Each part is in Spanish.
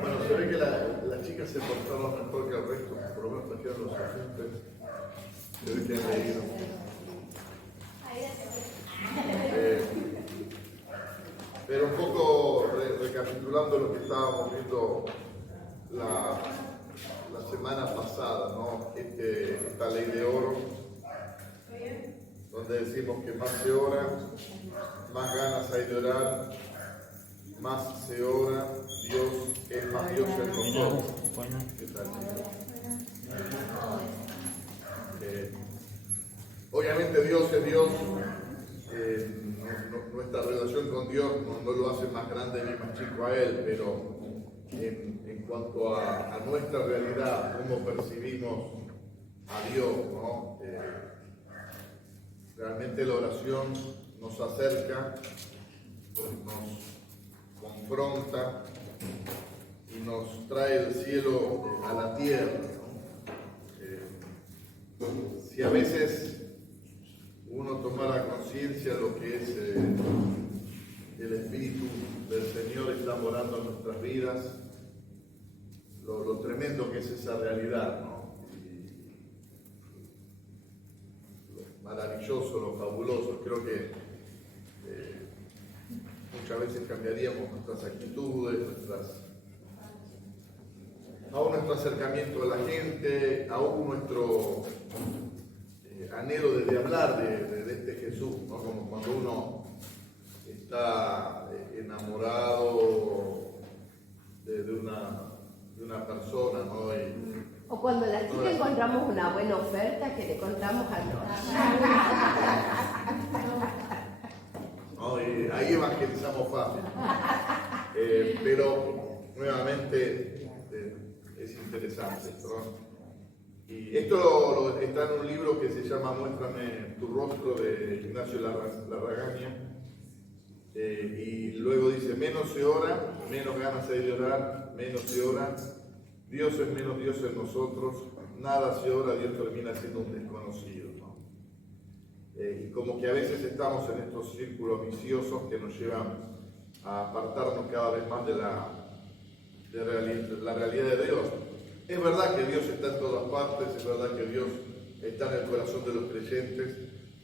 Bueno, se ve que las chicas se portaron mejor que el resto, por lo menos trajeron los agentes. Se ve que han leído. Pero un poco recapitulando lo que estábamos viendo la semana pasada, ¿no? Esta ley de oro, donde decimos que más se ora, más ganas hay de orar, más se ora, Dios es más Dios en nosotros. ¿Qué tal, chicos? Obviamente Dios es Dios. Nuestra relación con Dios no lo hace más grande ni más chico a Él, pero en cuanto a nuestra realidad, cómo percibimos a Dios, ¿no? Realmente la oración nos acerca, nos confronta y nos trae el cielo a la tierra, ¿no? Si a veces uno tomara conciencia de lo que es el Espíritu del Señor está morando en nuestras vidas, lo tremendo que es esa realidad, ¿no? Y lo maravilloso, lo fabuloso. Creo que muchas veces cambiaríamos nuestras actitudes, aún nuestro acercamiento a la gente, aún nuestro anhelo de hablar de este Jesús, ¿no? Como cuando uno está enamorado de una persona, ¿no? O cuando la chica encontramos una buena oferta que le contamos a ¿no? Y ahí evangelizamos fácil. Pero nuevamente es interesante, ¿no? Y esto está en un libro que se llama Muéstrame tu rostro, de Ignacio Larragaña. Y luego dice: menos se ora, menos ganas hay de orar, menos se ora, Dios es menos Dios en nosotros, nada se ora, Dios termina siendo un desconocido, ¿no? Y como que a veces estamos en estos círculos viciosos que nos llevan a apartarnos cada vez más de la realidad de Dios. Es verdad que Dios está en todas partes, es verdad que Dios está en el corazón de los creyentes,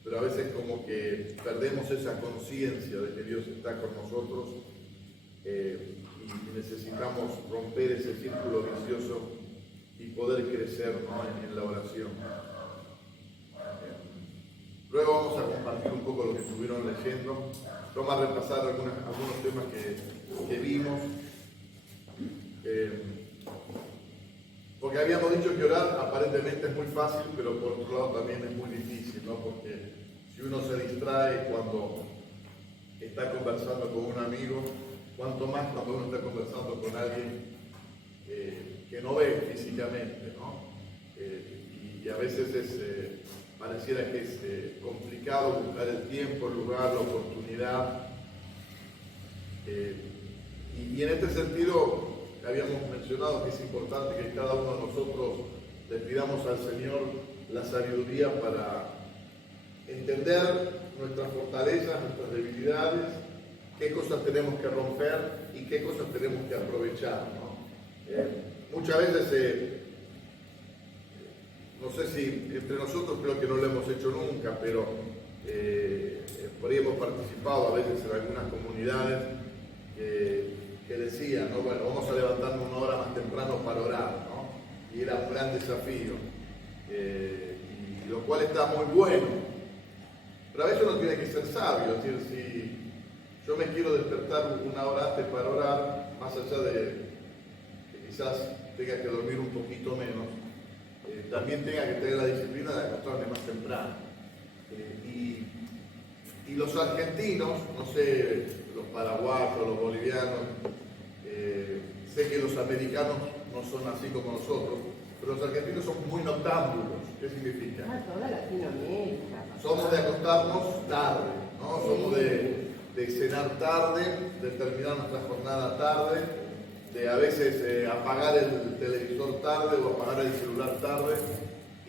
pero a veces como que perdemos esa conciencia de que Dios está con nosotros y necesitamos romper ese círculo vicioso y poder crecer, ¿no? en la oración. Luego vamos a compartir un poco lo que estuvieron leyendo. Vamos a repasar algunos temas que vimos. Porque habíamos dicho que orar aparentemente es muy fácil, pero por otro lado también es muy difícil, ¿no? Porque si uno se distrae cuando está conversando con un amigo, cuanto más cuando uno está conversando con alguien que no ve físicamente, ¿no? Y a veces pareciera que es complicado buscar el tiempo, el lugar, la oportunidad. Y en este sentido, habíamos mencionado que es importante que cada uno de nosotros le pidamos al Señor la sabiduría para entender nuestras fortalezas, nuestras debilidades, qué cosas tenemos que romper y qué cosas tenemos que aprovechar, ¿no? Muchas veces, no sé si entre nosotros, creo que no lo hemos hecho nunca, pero por ahí hemos participado a veces en algunas comunidades que decían, ¿no? Bueno, vamos a levantarnos una hora más temprano para orar, ¿no? Y era un gran desafío, y lo cual está muy bueno. Pero a veces uno tiene que ser sabio, es decir, si yo me quiero despertar una hora antes para orar, más allá de que quizás tenga que dormir un poquito menos, también tenga que tener la disciplina de acostarme más temprano. Y los argentinos, no sé, los paraguayos, los bolivianos, sé que los americanos no son así como nosotros, pero los argentinos son muy noctámbulos. ¿Qué significa? toda Latinoamérica. Somos de acostarnos tarde, ¿no? Somos de cenar tarde, de terminar nuestra jornada tarde, de a veces apagar el televisor tarde o apagar el celular tarde,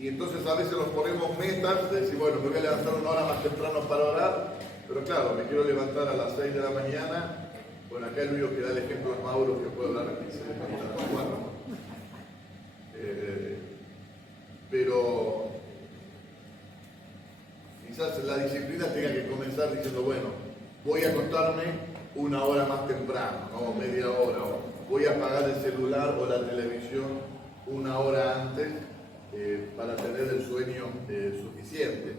Y entonces a veces nos ponemos metas de decir, bueno, me voy a levantar una hora más temprano para orar, pero claro, me quiero levantar a las 6 de la mañana. Bueno, acá el único que da el ejemplo es Mauro, que puede hablar aquí, se levanta a las 4. Pero quizás la disciplina tenga que comenzar diciendo, bueno, voy a acostarme una hora más temprano, ¿no? Media hora, o voy a apagar el celular o la televisión una hora antes para tener el sueño suficiente.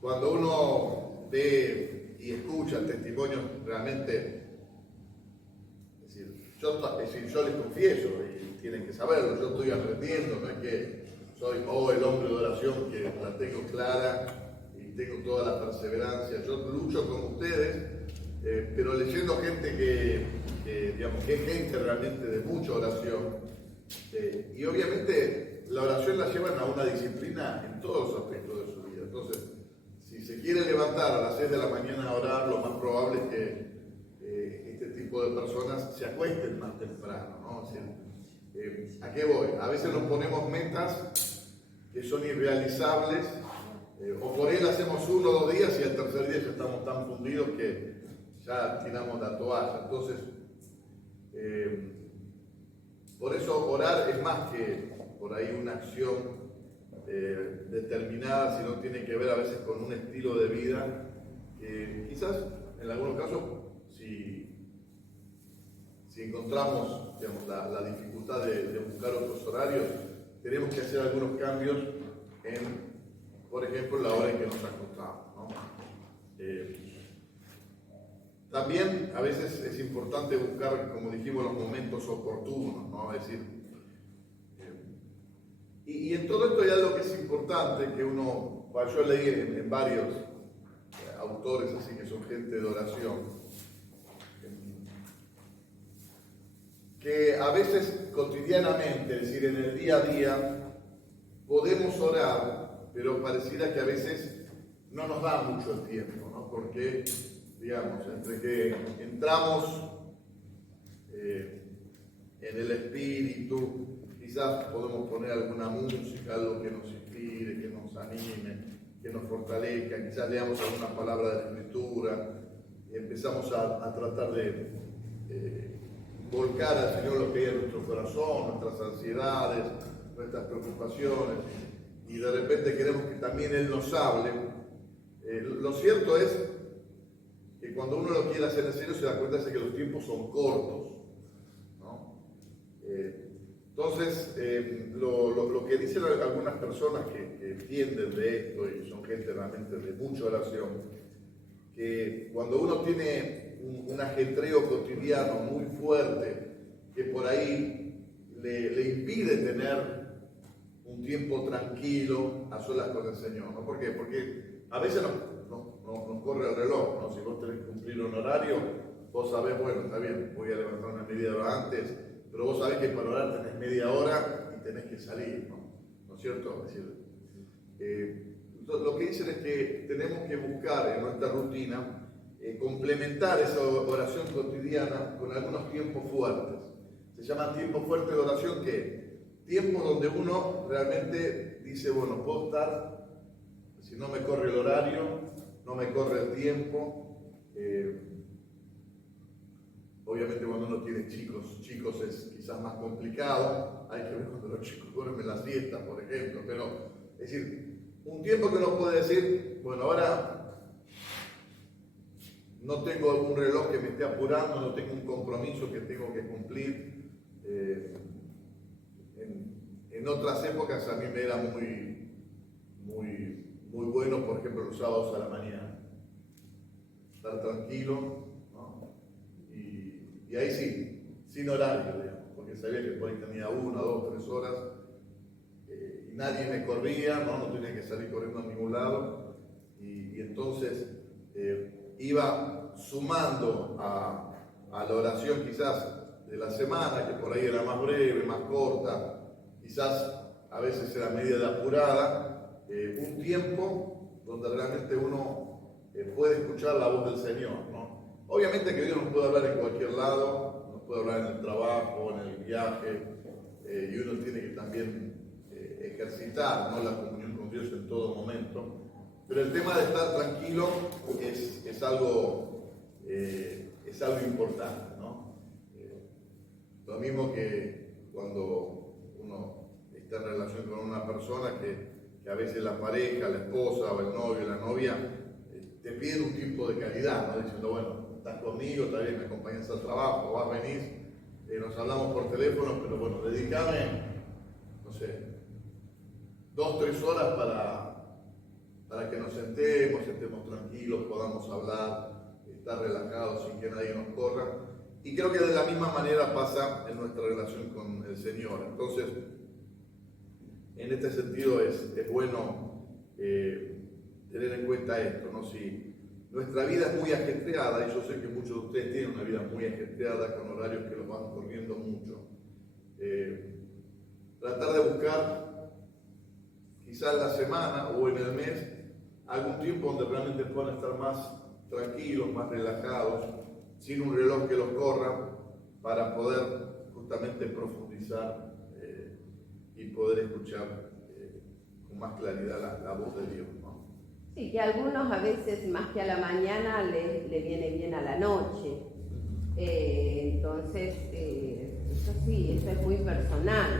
Cuando uno ve y escucha testimonios realmente, yo les confieso, y tienen que saberlo, yo estoy aprendiendo, no es que soy el hombre de oración que la tengo clara y tengo toda la perseverancia. Yo lucho con ustedes, pero leyendo gente digamos, que es gente realmente de mucha oración, y obviamente la oración la llevan a una disciplina en todos los aspectos de su vida. Entonces, si se quiere levantar a las 6 de la mañana a orar, lo más probable es que este tipo de personas se acuesten más temprano, ¿no? O sea, ¿a qué voy? A veces nos ponemos metas que son irrealizables, o por ahí hacemos 1 o 2 días y al tercer día ya estamos tan fundidos que ya tiramos la toalla. Entonces, por eso orar es más que por ahí una acción determinada, sino tiene que ver a veces con un estilo de vida que quizás en algunos casos, si encontramos, digamos, la dificultad de buscar otros horarios, tenemos que hacer algunos cambios en, por ejemplo, la hora en que nos acostamos, ¿no? También a veces es importante buscar, como dijimos, los momentos oportunos, ¿no? Es decir, y en todo esto hay algo que es importante, que yo leí en varios autores así que son gente de oración, que a veces cotidianamente, es decir, en el día a día, podemos orar, pero pareciera que a veces no nos da mucho el tiempo, ¿no? Porque, digamos, entre que entramos en el espíritu, quizás podemos poner alguna música, algo que nos inspire, que nos anime, que nos fortalezca, quizás leamos alguna palabra de la Escritura y empezamos a tratar de volcar al Señor lo que hay en nuestro corazón, nuestras ansiedades, nuestras preocupaciones, y de repente queremos que también Él nos hable. Lo cierto es que cuando uno lo quiere hacer en serio se da cuenta de que los tiempos son cortos, ¿no? Entonces, lo que dicen algunas personas que entienden de esto y son gente realmente de mucha oración, que cuando uno tiene un ajetreo cotidiano muy fuerte que por ahí le impide tener un tiempo tranquilo a solas con el Señor, ¿no? ¿Por qué? Porque a veces nos corre el reloj, ¿no? Si vos tenés que cumplir un horario, vos sabés, bueno, está bien, voy a levantarme media hora antes, pero vos sabés que para orar tenés media hora y tenés que salir, ¿no es cierto? Es decir, lo que dicen es que tenemos que buscar en nuestra rutina complementar esa oración cotidiana con algunos tiempos fuertes. Se llaman tiempos fuertes de oración, que tiempos donde uno realmente dice, bueno, puedo estar, si no me corre el horario, no me corre el tiempo. Obviamente cuando uno tiene chicos es quizás más complicado, hay que ver cuando los chicos duermen la siesta, por ejemplo, pero es decir, un tiempo que uno puede decir, bueno, ahora no tengo algún reloj que me esté apurando, no tengo un compromiso que tengo que cumplir. En otras épocas a mí me era muy bueno, por ejemplo, los sábados a la mañana, estar tranquilo, ¿no? Y ahí sí, sin horario, digamos, porque sabía que por ahí tenía 1, 2, 3 horas y nadie me corría, no tenía que salir corriendo a ningún lado, y entonces iba sumando a la oración quizás de la semana, que por ahí era más breve, más corta, quizás a veces era media de apurada, un tiempo donde realmente uno puede escuchar la voz del Señor, ¿no? Obviamente que Dios nos puede hablar en cualquier lado, nos puede hablar en el trabajo, en el viaje, y uno tiene que también ejercitar, ¿no?, la comunión Dios en todo momento. Pero el tema de estar tranquilo es algo importante, ¿no? Lo mismo que cuando uno está en relación con una persona que a veces la pareja, la esposa o el novio, la novia, te piden un tiempo de calidad, ¿no? Diciendo, bueno, estás conmigo, tal vez me acompañas al trabajo, vas, venís, nos hablamos por teléfono, pero bueno, dedícame, no sé, 2 o 3 horas para que nos sentemos, estemos tranquilos, podamos hablar, estar relajados sin que nadie nos corra. Y creo que de la misma manera pasa en nuestra relación con el Señor. Entonces, en este sentido es bueno tener en cuenta esto, ¿no? Si nuestra vida es muy ajetreada, y yo sé que muchos de ustedes tienen una vida muy ajetreada con horarios que los van corriendo mucho, tratar de buscar quizás en la semana o en el mes algún tiempo donde realmente puedan estar más tranquilos, más relajados, sin un reloj que los corra, para poder justamente profundizar y poder escuchar con más claridad la voz de Dios, ¿no? Sí, que a algunos a veces más que a la mañana le viene bien a la noche. Entonces, eso sí, eso es muy personal,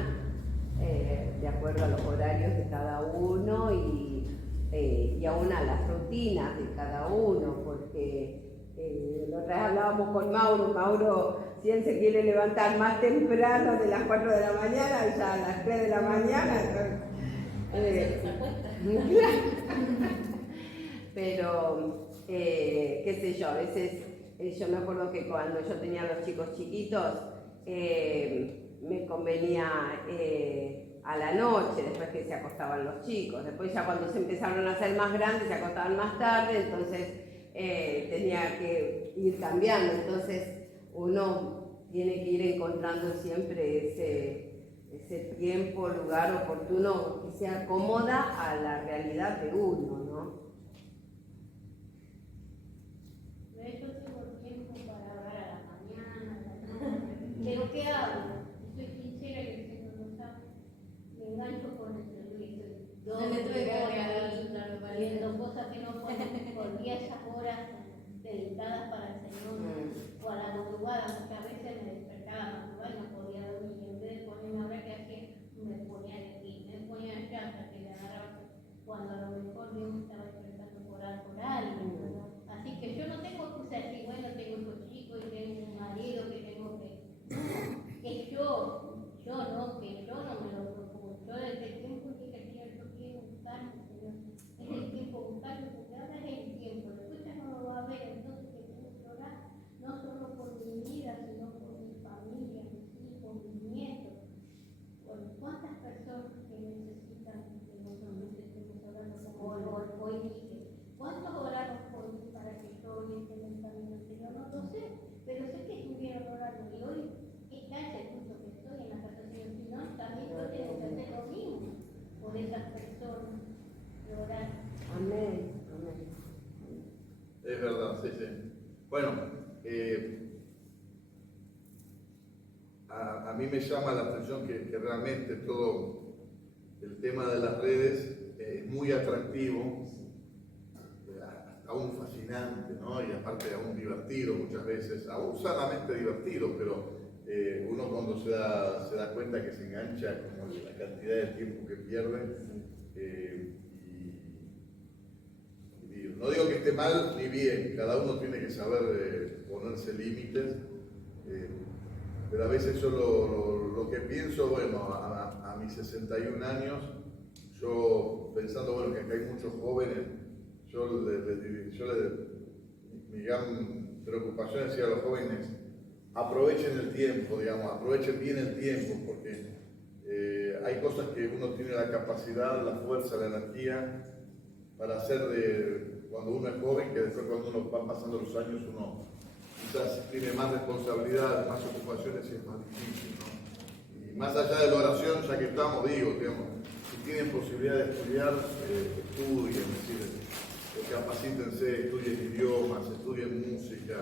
de acuerdo a los horarios de cada uno y aún a las rutinas de cada uno, porque la otra vez hablábamos con Mauro, si él se quiere levantar más temprano de las 4 de la mañana, ya a las 3 de la mañana, pero qué sé yo, a veces yo me acuerdo que cuando yo tenía los chicos chiquitos me convenía a la noche, después que se acostaban los chicos. Después ya cuando se empezaron a hacer más grandes se acostaban más tarde, entonces tenía que ir cambiando. Entonces uno tiene que ir encontrando siempre ese tiempo, lugar oportuno que se acomoda a la realidad de uno, ¿no? Yo tengo tiempo para orar a la mañana, a la noche, pero ¿qué hago? Soy sincera y el Señor lo sabe. Me engancho con el celular, viendo cosas que no por 10 horas dedicadas para el Señor, o a la madrugada, porque a veces me despertaba a la madrugada y no podía dormir, y en vez de ponerme a ver qué hacía, me ponía aquí, me ponía allá hasta que le agarraba, cuando a lo mejor Dios me estaba despertando por algo, por alguien, ¿verdad? Así que yo no tengo que ser así, bueno, tengo hijos chicos y tengo un marido que tengo que yo no me lo propongo. Yo desde el tiempo que quiero buscarme, Señor, es el tiempo buscarme, porque ahora es el tiempo, después ya no lo va a ver, entonces que tengo que orar, no solo por mi vida, sino por mi familia, mis hijos, mis nietos, por cuántas personas que necesitan que nosotros estemos orando como hoy dije. ¿Cuántos oraron por mí para que yo hoy esté en el camino del Señor? No lo sé, pero sé que estuvieron orando y hoy está ese punto que estoy en la casa del Señor. Si no, también yo tengo que hacer lo mismo por esas personas, de orar. Amén, amén. Es verdad, sí, sí. Bueno, a mí me llama la atención que realmente todo el tema de las redes es muy atractivo, aún fascinante, ¿no? Y aparte aún divertido muchas veces, aún sanamente divertido, pero uno cuando se da cuenta que se engancha como la cantidad de tiempo que pierde, y no digo que esté mal ni bien, cada uno tiene que saber ponerse límites, pero a veces yo lo que pienso, bueno, a mis 61 años, yo pensando, bueno, que acá hay muchos jóvenes, mi gran preocupación es decir a los jóvenes, aprovechen el tiempo, digamos, aprovechen bien el tiempo, porque hay cosas que uno tiene la capacidad, la fuerza, la energía para hacer cuando uno es joven, que después cuando uno va pasando los años, uno quizás tiene más responsabilidades, más ocupaciones y es más difícil, ¿no? Y más allá de la oración, ya que estamos, digamos, si tienen posibilidad de estudiar, estudien, es decir, capacítense, estudien idiomas, estudien música,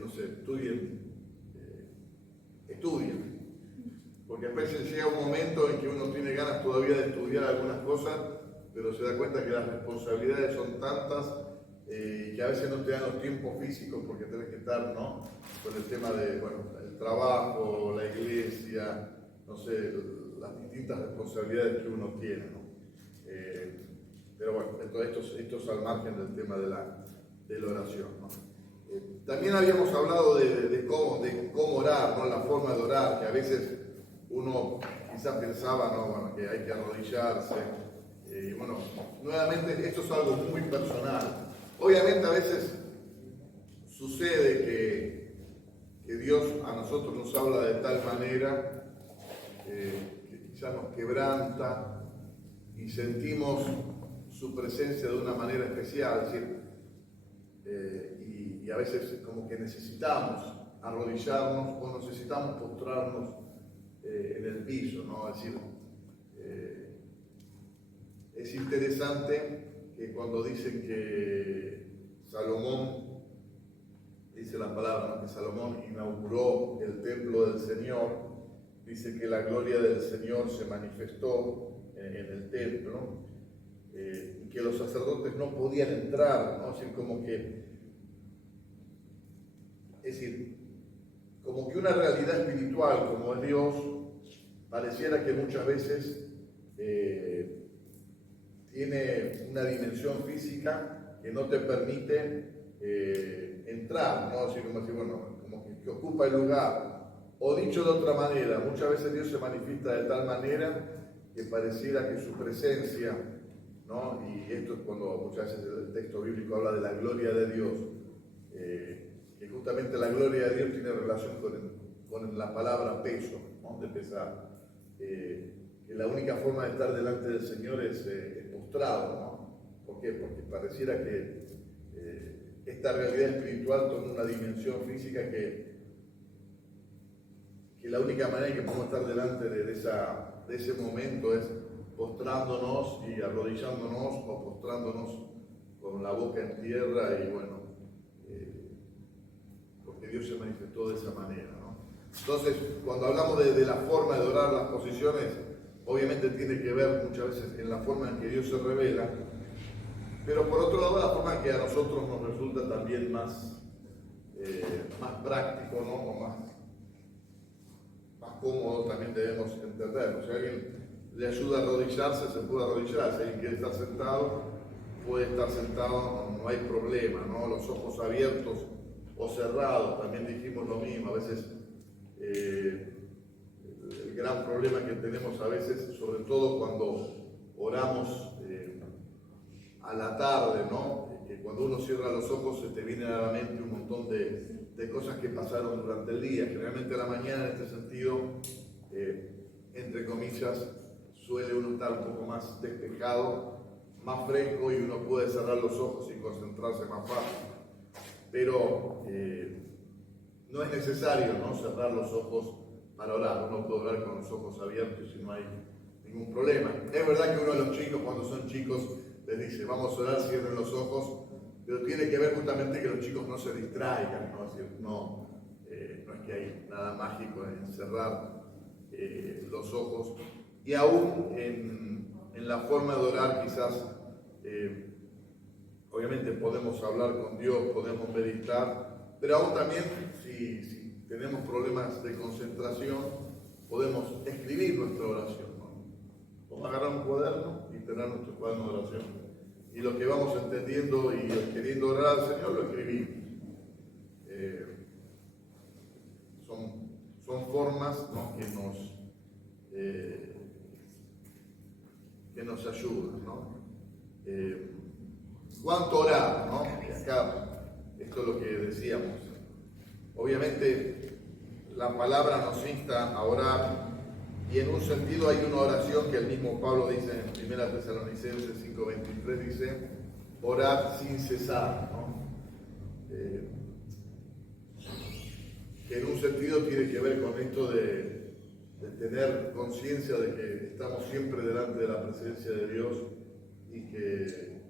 no sé, estudien, porque a veces llega un momento en que uno tiene ganas todavía de estudiar algunas cosas pero se da cuenta que las responsabilidades son tantas que a veces no te dan los tiempos físicos porque tenés que estar, ¿no?, con el tema de, bueno, el trabajo, la iglesia, no sé, las distintas responsabilidades que uno tiene, ¿no? Pero bueno, esto es al margen del tema de la oración, ¿no? También habíamos hablado de cómo orar, ¿no?, la forma de orar, que a veces uno quizás pensaba, ¿no?, bueno, que hay que arrodillarse. Y bueno, nuevamente esto es algo muy personal. Obviamente a veces sucede que Dios a nosotros nos habla de tal manera que quizás nos quebranta y sentimos su presencia de una manera especial, es decir, y a veces como que necesitamos arrodillarnos o necesitamos postrarnos en el piso, ¿no? Es decir, es interesante que cuando dicen que Salomón, dice la palabra, ¿no?, que Salomón inauguró el templo del Señor, dice que la gloria del Señor se manifestó en el templo, y que los sacerdotes no podían entrar, ¿no? Es decir, como que una realidad espiritual como es Dios, pareciera que muchas veces tiene una dimensión física que no te permite entrar, ¿no? Así como decir, bueno, como que ocupa el lugar. O dicho de otra manera, muchas veces Dios se manifiesta de tal manera que pareciera que su presencia, ¿no? Y esto es cuando muchas veces el texto bíblico habla de la gloria de Dios, que justamente la gloria de Dios tiene relación con la palabra peso, ¿no?, de pesar. Que la única forma de estar delante del Señor es postrado, ¿no? ¿Por qué? Porque pareciera que esta realidad espiritual toma una dimensión física que la única manera en que podemos estar delante de ese momento es postrándonos y arrodillándonos o postrándonos con la boca en tierra y bueno, porque Dios se manifestó de esa manera, ¿no? Entonces, cuando hablamos de la forma de orar, las posiciones, obviamente tiene que ver muchas veces en la forma en que Dios se revela, pero por otro lado la forma que a nosotros nos resulta también más práctico, ¿no?, o más cómodo también debemos entenderlo. Si alguien le ayuda a arrodillarse, se puede arrodillar. Si alguien quiere estar sentado, puede estar sentado, no hay problema, ¿no? Los ojos abiertos o cerrados, también dijimos lo mismo. A veces el gran problema que tenemos a veces, sobre todo cuando oramos a la tarde, ¿no?, que cuando uno cierra los ojos se te viene a la mente un montón de cosas que pasaron durante el día. Generalmente a la mañana, en este sentido, entre comillas, suele uno estar un poco más despejado, más fresco, y uno puede cerrar los ojos y concentrarse más fácil. Pero no es necesario, ¿no?, cerrar los ojos para orar. Uno puede orar con los ojos abiertos y no hay ningún problema. Es verdad que uno de los chicos, cuando son chicos, les dice, vamos a orar, cierren los ojos, pero tiene que ver justamente que los chicos no se distraigan, ¿no? Es decir, no es que hay nada mágico en cerrar los ojos. Y aún en la forma de orar, quizás, obviamente podemos hablar con Dios, podemos meditar, pero aún también, si tenemos problemas de concentración, podemos escribir nuestra oración, ¿no? Vamos a agarrar un cuaderno y tener nuestro cuaderno de oración. Y lo que vamos entendiendo y queriendo orar al Señor, lo escribimos. Son formas, ¿no?, que nos ayudan, ¿no? ¿Cuánto orar, no? Y acá, esto es lo que decíamos. Obviamente, la palabra nos insta a orar, y en un sentido hay una oración que el mismo Pablo dice en 1 Tesalonicenses 5:23, dice, orad sin cesar, ¿no? Que en un sentido tiene que ver con esto de tener conciencia de que estamos siempre delante de la presencia de Dios y que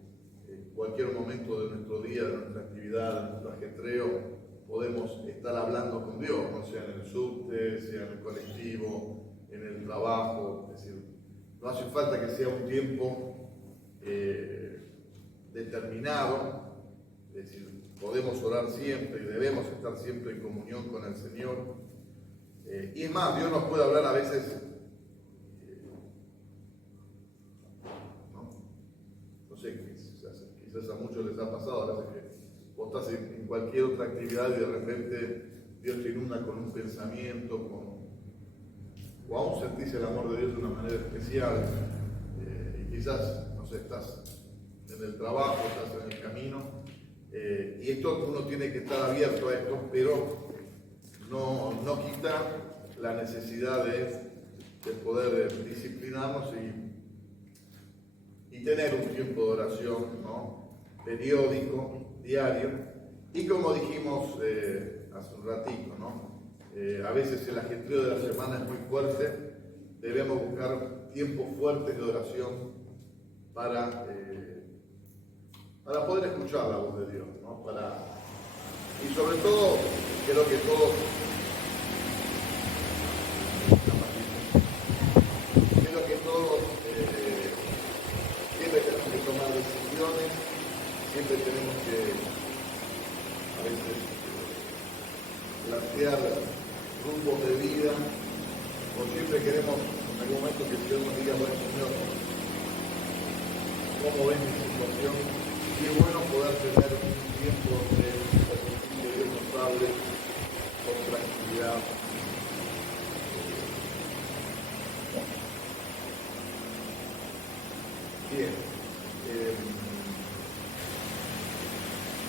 en cualquier momento de nuestro día, de nuestra actividad, de nuestro ajetreo, podemos estar hablando con Dios, ¿no?, sea en el subte, sea en el colectivo, en el trabajo. Es decir, no hace falta que sea un tiempo determinado, es decir, podemos orar siempre y debemos estar siempre en comunión con el Señor. Y es más, Dios nos puede hablar a veces, no sé, quizás a muchos les ha pasado, a veces que vos estás en cualquier otra actividad y de repente Dios te inunda con un pensamiento, o aún sentís el amor de Dios de una manera especial, y quizás, no sé, estás en el trabajo, estás en el camino, y esto uno tiene que estar abierto a esto, pero no quita la necesidad de poder disciplinarnos y tener un tiempo de oración, ¿no? Periódico, diario, y como dijimos hace un ratito, ¿no? A veces el ajetreo de la semana es muy fuerte, debemos buscar tiempos fuertes de oración para poder escuchar la voz de Dios, ¿no? Y sobre todo, creo que todos siempre tenemos que tomar decisiones, siempre tenemos que a veces plantear rumbos de vida, o siempre queremos en algún momento que Dios nos diga, bueno Señor, ¿cómo ves mi situación? Y es bueno poder tener un tiempo de permitir que Dios nos hable con tranquilidad. Bien,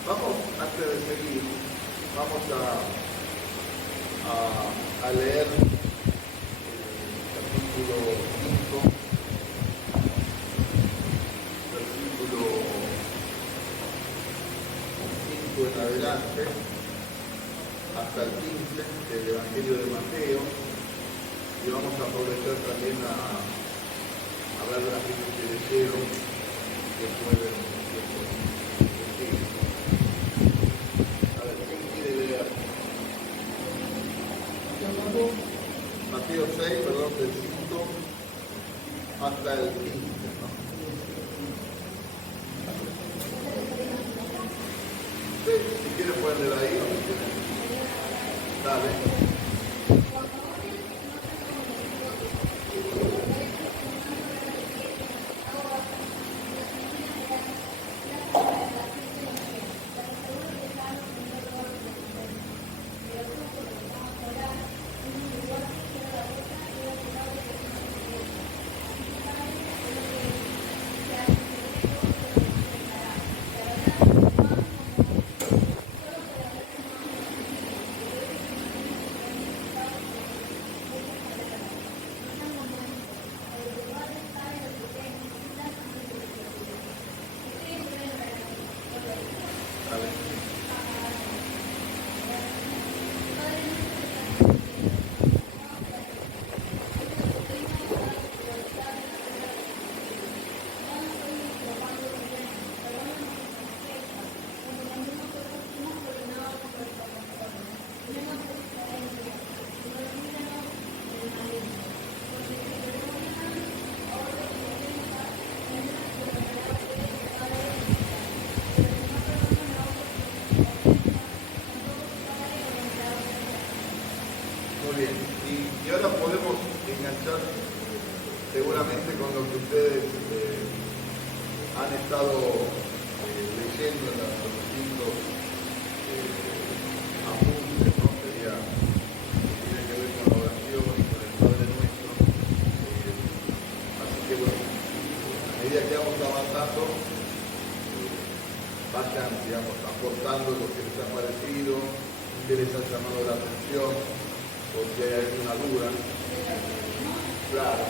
vamos, antes de seguir, vamos a leer el capítulo 5, versículo 5 en adelante, hasta el 15 del Evangelio de Mateo, y vamos a aprovechar también a hablar de las cosas que deseo que pueden decir. A ver, ¿quién quiere leer? Mateo 6, perdón, del 5 hasta el 15, ¿no? Sí, si quieren pueden leer ahí o si quieren. Dale. Muy bien, y ahora podemos enganchar seguramente con lo que ustedes han estado leyendo en los distintos apuntes, ¿no? Sería, tiene que ver con la oración y con el Padre Nuestro. Así que bueno, a medida que vamos avanzando, vayan, digamos, aportando lo que les ha parecido, que les ha llamado la atención, o si hay alguna duda. Claro.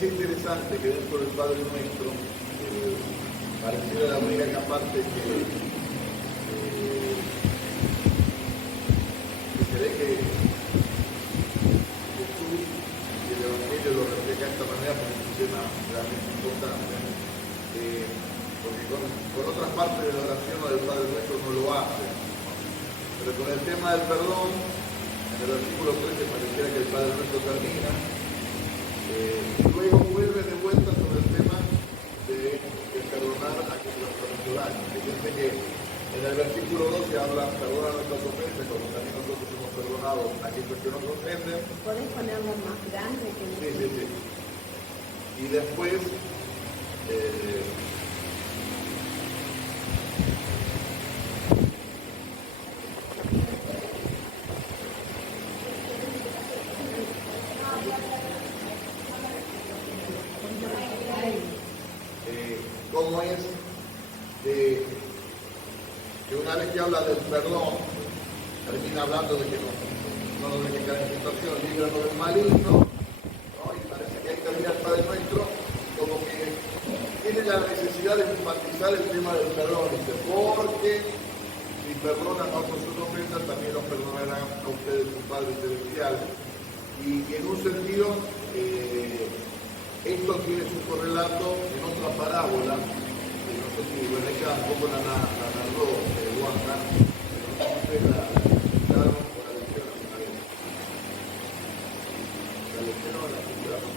parecía interesante que dentro del Padre Nuestro pareciera la única parte que se ve que Jesús y el Evangelio lo refleja de esta manera porque es un tema realmente importante, porque con otras partes de la oración o del Padre Nuestro no lo hace, pero con el tema del perdón, en el versículo 13 pareciera que el Padre Nuestro termina, y luego vuelve de vuelta sobre el tema de perdonar a quienes nos han hecho daño. Fíjense que en el versículo 12 habla, perdona nuestras ofensas, como también nosotros hemos perdonado a aquellos que nos ofenden. ¿Podés ponerlo más grande que el... Sí. Y después, cómo es que una vez que habla del perdón, termina hablando de que no nos deje caer en tentación, líbranos del maligno, ¿no? Y parece que ahí termina el Padre Nuestro, como que tiene la necesidad de enfatizar el tema del perdón, dice, porque si perdonan a otros sus ofensas, también los perdonarán a ustedes su Padre Celestial. Y en un sentido, esto tiene su correlato en otra parábola, que no sé si ella un poco la narró Wanda, pero no sé la escucharon o la leyeron una vez. ¿La leyeron o la escucharon?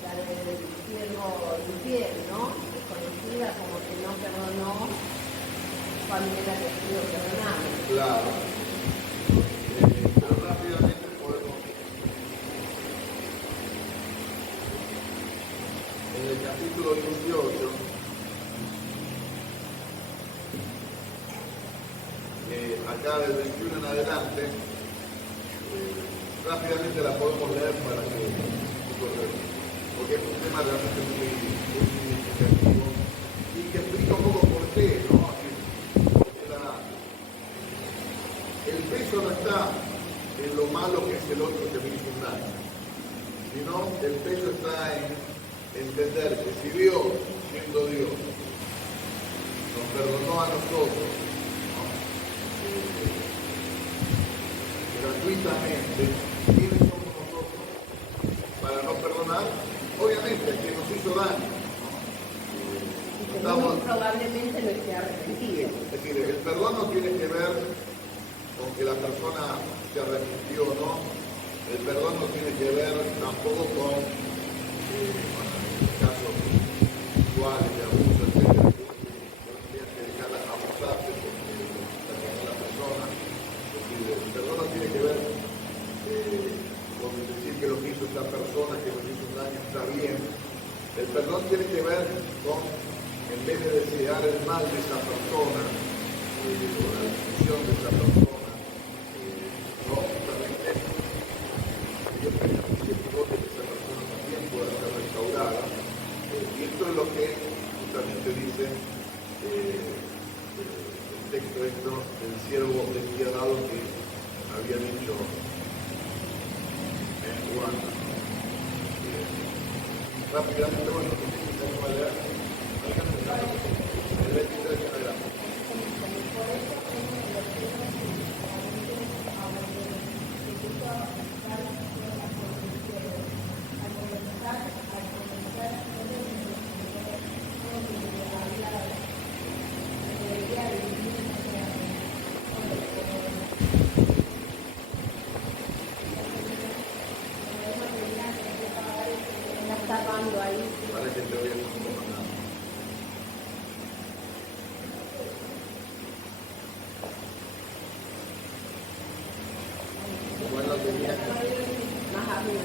La del siervo infiel, ¿no? Desconocida como que no perdonó cuando era que estuvo perdonado. Claro. Pero rápidamente podemos. En el capítulo 18, acá del 21 en adelante, rápidamente la podemos leer para que porque es un tema realmente muy significativo y que explica un poco por qué, ¿no? El peso no está en lo malo que es el otro que me hizo un daño, sino el peso está en entender que si Dios, siendo Dios, nos perdonó a nosotros, ¿no? Gratuitamente, ¿quiénes somos nosotros para no perdonar? Obviamente, el que nos hizo daño, ¿no? Y que muy probablemente no esté arrepentido. Es decir, el perdón no tiene que ver con que la persona se arrepintió o no. El perdón no tiene que ver tampoco con casos sexuales, de abuso, etc. Que no tiene que dejarla abusarse porque la persona. Es decir, el perdón no tiene que ver con decir que lo que hizo esta persona, que lo que hizo un daño está bien. El perdón tiene que ver con, en vez de desear el mal de esa persona, o la destrucción de esa persona, no, justamente Dios tenga misericordia de que esa persona también pueda ser restaurada. Y esto es lo que justamente dice el texto del siervo despiadado que había dicho Juan. Rápidamente, bueno, vamos a leer el 23 de adelante. Vale, que te voy a comandar. Bueno, tenía Más arriba.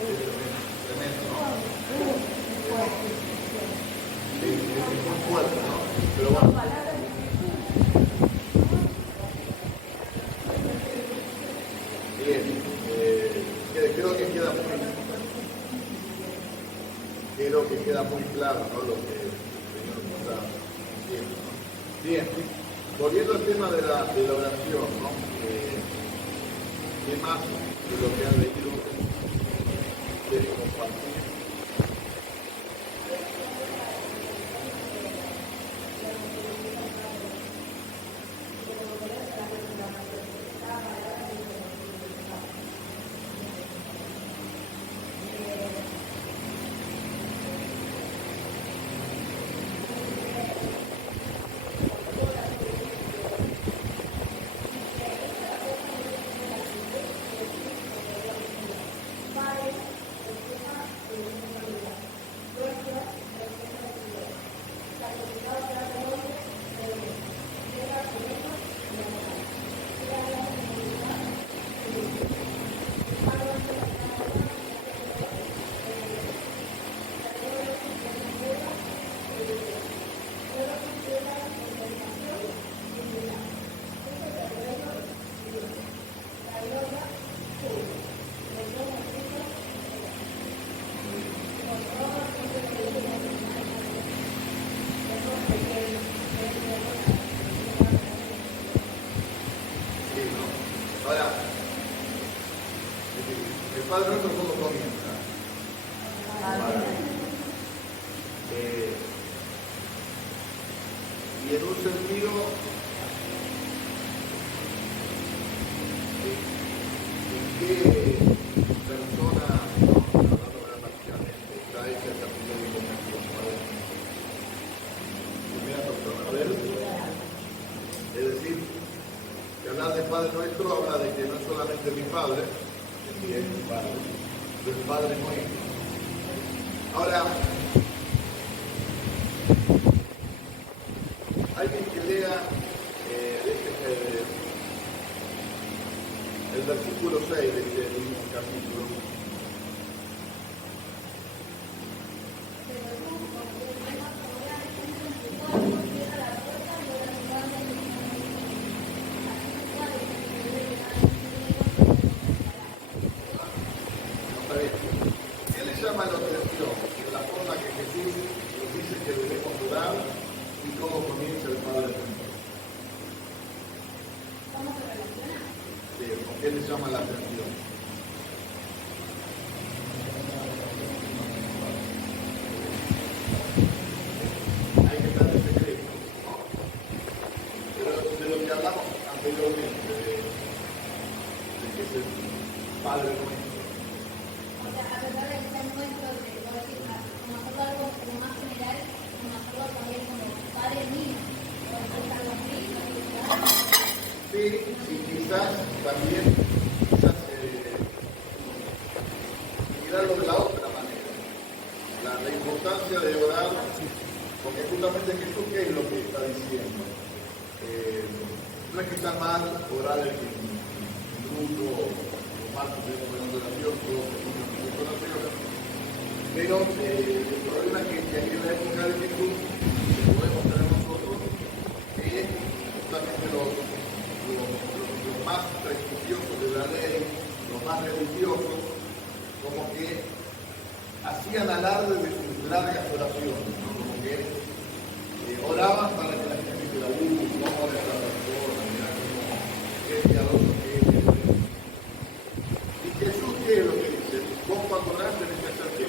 Tremendo, ¿no? Sí, es muy fuerte, ¿no? Pero bueno. Bien, creo que queda muy claro, ¿no? Lo que el Señor nos está diciendo, ¿no? Bien, volviendo al tema de la oración, ¿no? ¿Qué más de lo que han leído quieren compartir? Ahora, el Padre Nuestro ¿cómo comienza? Y en un sentido, ¿en qué persona, hablando gramáticamente, está hecha esta primera invocación? Primera persona, a ver. Es decir, que hablar de Padre Nuestro habla de que no es solamente mi Padre, que es mi Padre, es el Padre Nuestro. Ahora, alguien que lea el versículo 6 de este mismo capítulo. ¿Qué le llama la atención de la forma que Jesús nos dice que debemos orar y cómo comienza el Padre Nuestro? ¿Cómo se relaciona? Sí, ¿por qué le llama la atención? Hay que estar en secreto, ¿no? Pero de lo que hablamos anteriormente, de que es el Padre Nuestro. O sea, a pesar de que sea nuestro, de por decir, como hacerlo algo como más general, como hacerlo también como Padre mío, o es algo así, Sí, y quizás también mirarlo de la otra manera. La importancia de orar, porque justamente Jesús, ¿qué es lo que está diciendo? No es que está mal orar en grupo o mal de oración, Pero el problema es que aquí en la época de Jesús, que podemos tener nosotros, es justamente los más prestigiosos de la ley, los más religiosos, como que hacían alarde de sus largas oraciones, ¿no? Como que oraban para que la gente dijera, cómo ora esta persona, mira cómo qué piadoso que es. Y Jesús, ¿qué es lo que dice? Vos cuando orás tenés que hacer qué.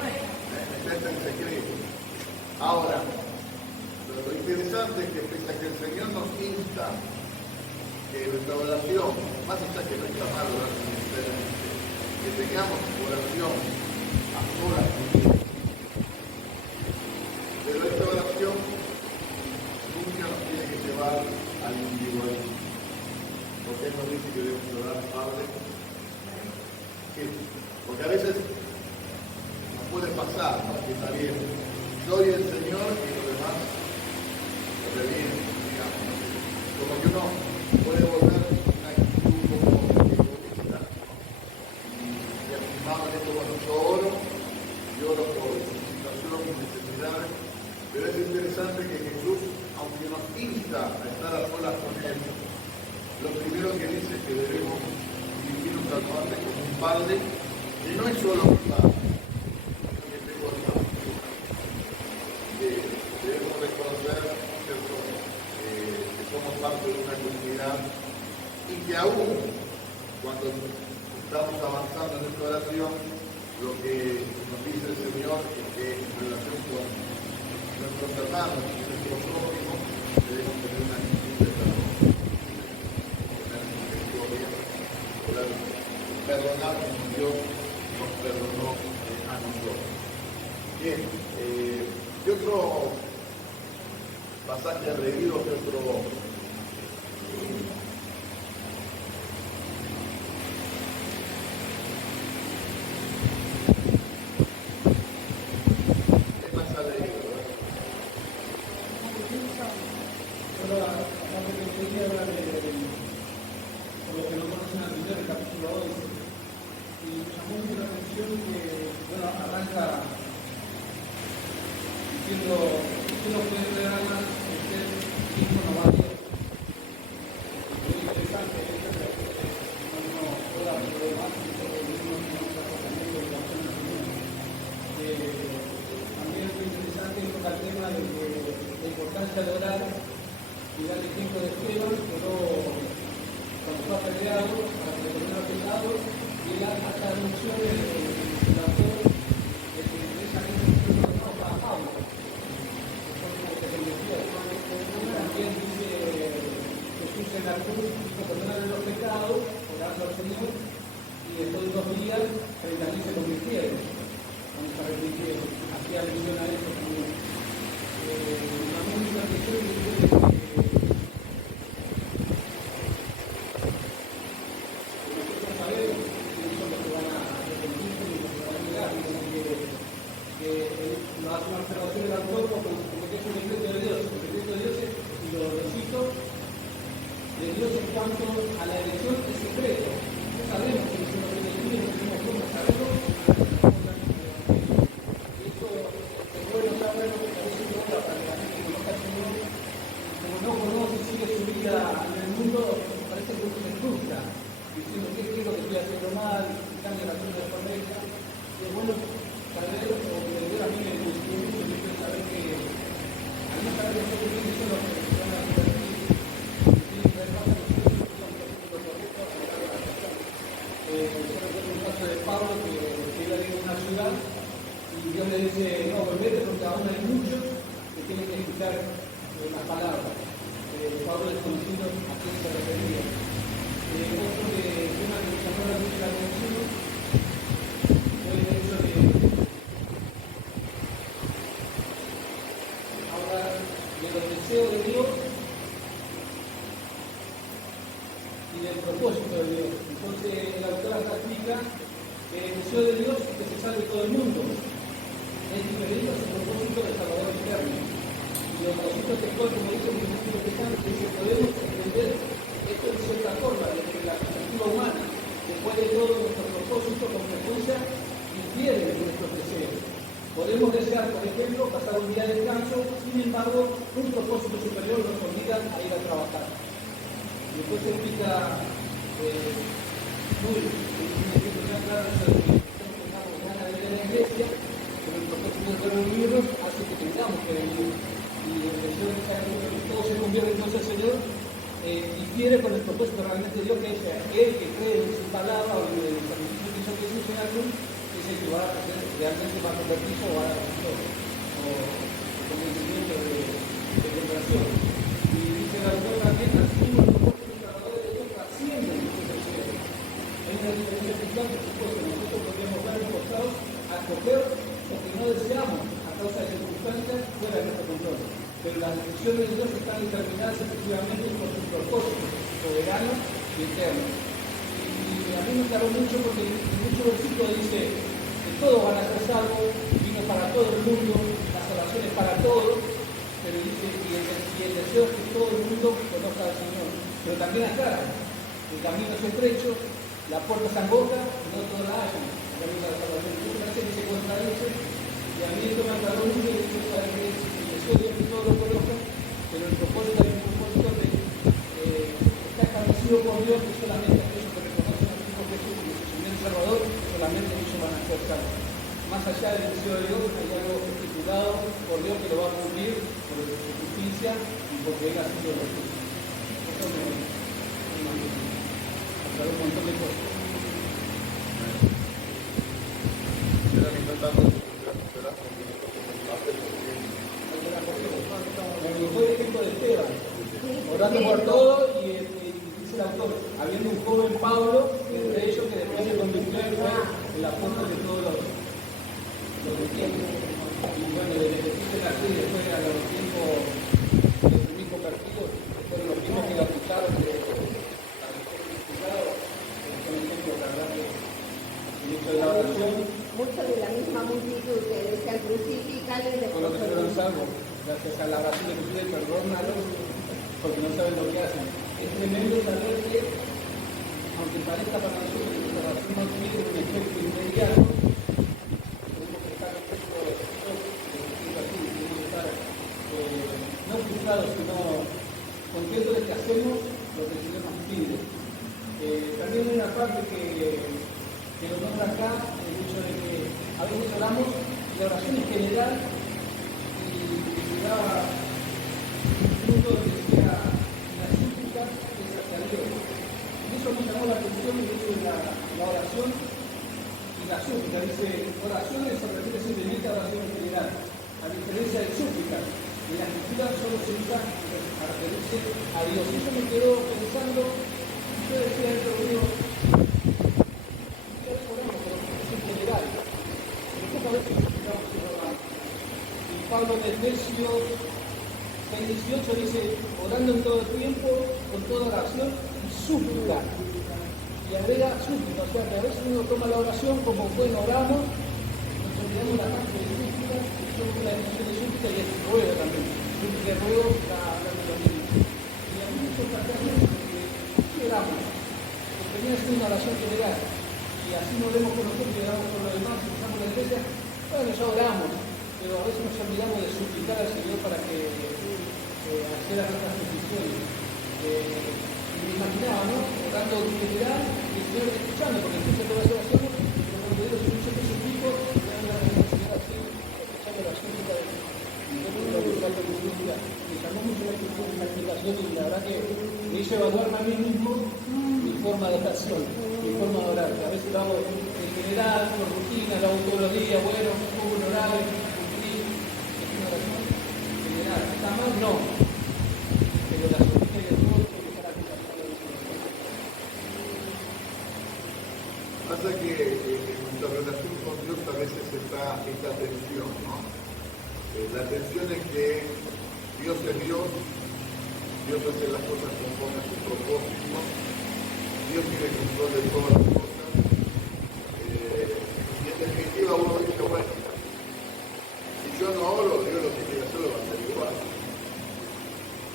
Meterte en secreto. Ahora, lo interesante es que pese a que el Señor nos insta que nuestra oración, más allá que no está mal orar sinceramente, que tengamos oración a solas con Dios. Pero esta oración nunca nos tiene que llevar al individualismo. Porque Él nos dice que debemos orar, Padre. ¿Qué? Porque a veces nos puede pasar, ¿no? Que está bien, soy el Señor y lo demás lo reviene, digamos. Como que uno puede volver una actitud como egoísta, ¿no? Y afirmado en esto, bueno, yo oro por situación, necesidades, pero es interesante que Jesús, aunque nos insta a estar a solas con Él, lo primero que dice es que debemos dirigirnos al Padre como un Padre que no es solo un Padre, sino que tengo al Padre. Debemos reconocer, ¿cierto?, que somos parte de una comunidad y que aún cuando estamos avanzando en esta oración, lo que nos dice el Señor es que en relación con nuestros hermanos y nuestros prójimos debemos tener una actitud de perdón, tener misericordia, poder perdonar como Dios nos perdonó a nosotros. Bien, ¿qué otro pasaje ha leído? ¿Qué otro? Después de todo, nuestro propósito con frecuencia Podemos desear, por ejemplo, pasar un día de descanso, sin embargo, un propósito superior nos obliga a ir a trabajar. Y después se explica muy, claro eso de que nosotros tengamos ganas de ir a la iglesia, pero el propósito de reunirnos hace que tengamos que venir. Y el deseo de que todos se convierten entonces al Señor difiere con el propósito realmente de Dios, que es aquel que cree en su palabra o en el sacrificio que hizo Jesús en la cruz, es el que va a hacer realmente va a convertirse o va a dar o convencimiento de conversión. Y dice el autor también, así los propósitos trabajadores de Dios trascienden el cielo. Hay una diferencia espiritual, por supuesto, nosotros podríamos ver forzados a escoger lo que no deseamos a causa de circunstancias fuera de nuestro control. Pero las decisiones de Dios están determinadas efectivamente por sus propósitos soberanos y eternos. Y a mí me aclaró mucho porque en muchos versículos dice que todos van a ser salvos, vino para todo el mundo, la salvación es para todos, pero dice y el deseo es que todo el mundo conozca al Señor. Pero también aclara, el camino es estrecho, la puerta es angosta, no todos la hallan. La salvación de Dios parece que se contradice, y a mí esto me aclaró mucho y dice que Dios que todos lo conozcan, pero el propósito es un propósito que está establecido por Dios, que solamente aquellos que reconocen a Cristo Jesús como su Señor y Salvador, solamente ellos van a ser salvos. Más allá del deseo de Dios, hay algo estipulado por Dios que lo va a cumplir por su justicia y porque Él ha sido el justo. Eso me aclaró un montón de cosas. Fue el ejemplo de Esteban, orando por todo y dice el autor, habiendo un joven Pablo, entre ellos que después se convirtió y fue el apóstol de todos los tiempos. Y bueno, desde que existe la cruz y después a los tiempos del primer convertido, fueron los tiempos que la aplicaron de son ejemplos, la verdad, que el hecho de la oración. Muchos de la misma multitud que decían crucifícale y después. Con lo que fueron salvos. Gracias a la oración de Jesús, perdónalos porque no saben lo que hacen. Es tremendo saber que, aunque parezca para nosotros que la oración no tiene un efecto inmediato, tenemos que estar no frustrados, sino contentos de que hacemos lo que el Señor nos pide. También hay una parte que nos nombra acá, el hecho de que a veces oramos y la oración en general daba un punto donde decía la súplica es hacia Dios. Y eso me llamó la atención el hecho de la oración y la súplica. Dice, oraciones se refiere simplemente a oración en general, a diferencia de súplica. En la escritura solo se usa a referirse a Dios. Y eso me quedó pensando, yo decía dentro mío, ya oramos por oración en general, pero pocas veces explicamos que oramos. Pablo en Efesios 6:18 dice, orando en todo el tiempo, con toda oración y súplica. Y agrega súplica, o sea que a veces uno toma la oración como, bueno, oramos, nos olvidamos la parte de súplica, y yo la definición de súplica y es ruego también. Súplica y ruego está hablando de lo mismo. Y a mí me gusta también porque ¿qué oramos? Porque venía a ser una oración general. Y así nos vemos con nosotros y oramos por los demás, empezamos la iglesia, bueno, ya oramos. Pero a veces nos olvidamos de suplicar al Señor para que acceda a nuestras peticiones. Me imaginaba, ¿no? Orando en general y el Señor escuchando, porque escucha todas las oraciones, pero cuando Dios escucha que suplico, me da la necesidad así, escuchando la súplica de Dios. Y yo creo que la súplica me llamó mucho la explicación y la verdad que me hizo evaluarme a mí mismo mi forma de oración, mi forma de orar. A veces lo hago en general, por rutina, lo hago todos los días, bueno, un poco en horario. ¿Está mal? No. Pero la súplica y el ruego tiene que estar aquí. Pasa que en nuestra relación con Dios a veces está esta tensión, ¿no? La tensión es que Dios es Dios, Dios hace las cosas conforme a su propósito, Dios tiene control de todas las cosas, y en definitiva uno dice, bueno, si yo no oro, Dios lo que quiere hacer lo va a hacer igual.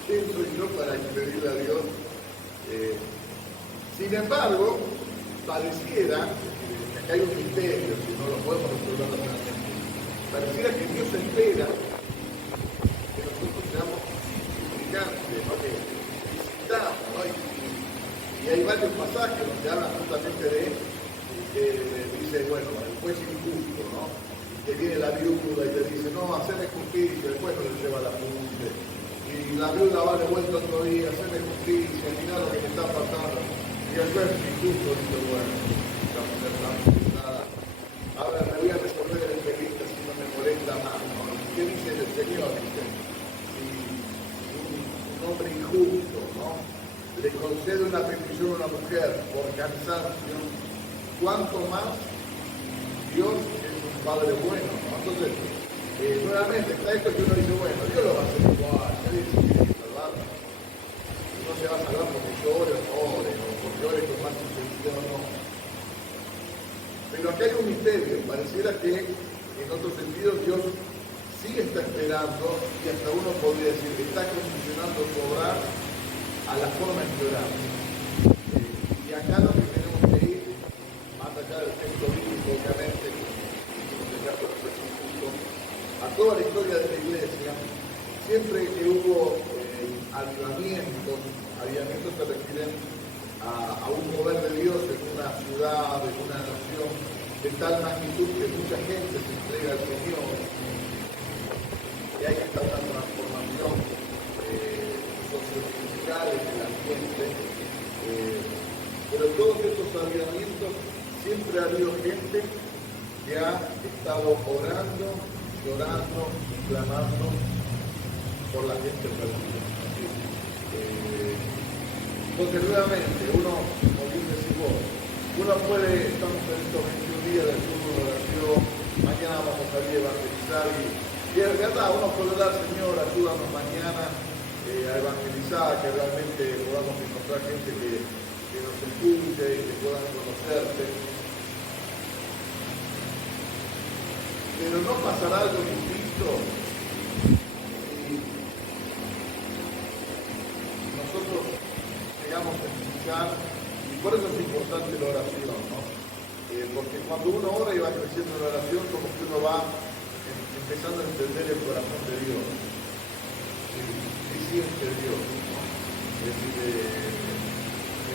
¿Quién soy yo para impedirle a Dios? Sin embargo, pareciera que acá hay un misterio, si no lo podemos resolver realmente. pareciera que Dios espera que nosotros seamos suplicantes, ¿no? Que visitamos, ¿no? Y hay varios pasajes donde hablan justamente de que dice, bueno, el juez injusto, ¿no? Que viene la viuda y te dice, no, haceme justicia, después no le lleva la punta. Y la viuda va de vuelta otro día, haceme justicia, mirá lo que me está pasando. Y el juez injusto dice, bueno, esta mujer está nada. Ahora me voy a resolver el delito si no me molesta más, ¿no? ¿Qué dice el Señor? Dice, si un hombre injusto, ¿no? Le concede una petición a una mujer por cansancio, ¿cuánto más Dios es un Padre bueno, ¿no? Entonces, nuevamente está esto que uno dice, bueno, Dios lo va a hacer igual, nadie se quiere salvar. No se va a salvar porque yo ore o porque ore con más intención, no. Pero acá hay un misterio, pareciera que en otro sentido Dios sí está esperando y hasta uno podría decir que está condicionando su obrar a la forma en que oramos. Y acá lo que tenemos que ir, más allá del texto bíblico, obviamente, a toda la historia de la iglesia, siempre que hubo avivamientos se refieren a un poder de Dios en una ciudad, en una nación, de tal magnitud que mucha gente se entrega al Señor, y hay esta una transformación sociocultural en el ambiente, pero todos estos avivamientos siempre ha habido gente que ha estado orando, llorando y clamando por la gente perdida. Entonces nuevamente uno, como bien decís vos, uno puede, estamos en estos 21 días del turno de oración, mañana vamos a salir a evangelizar y es verdad, uno puede dar, Señor, ayúdanos mañana a evangelizar, que realmente podamos encontrar gente que nos escuche y que puedan conocerte. Pero no pasará algo distinto si nosotros llegamos a escuchar, y por eso es importante la oración, ¿no? Porque cuando uno ora y va creciendo en la oración, como que uno va empezando a entender el corazón de Dios, qué siente Dios, ¿no? Es decir,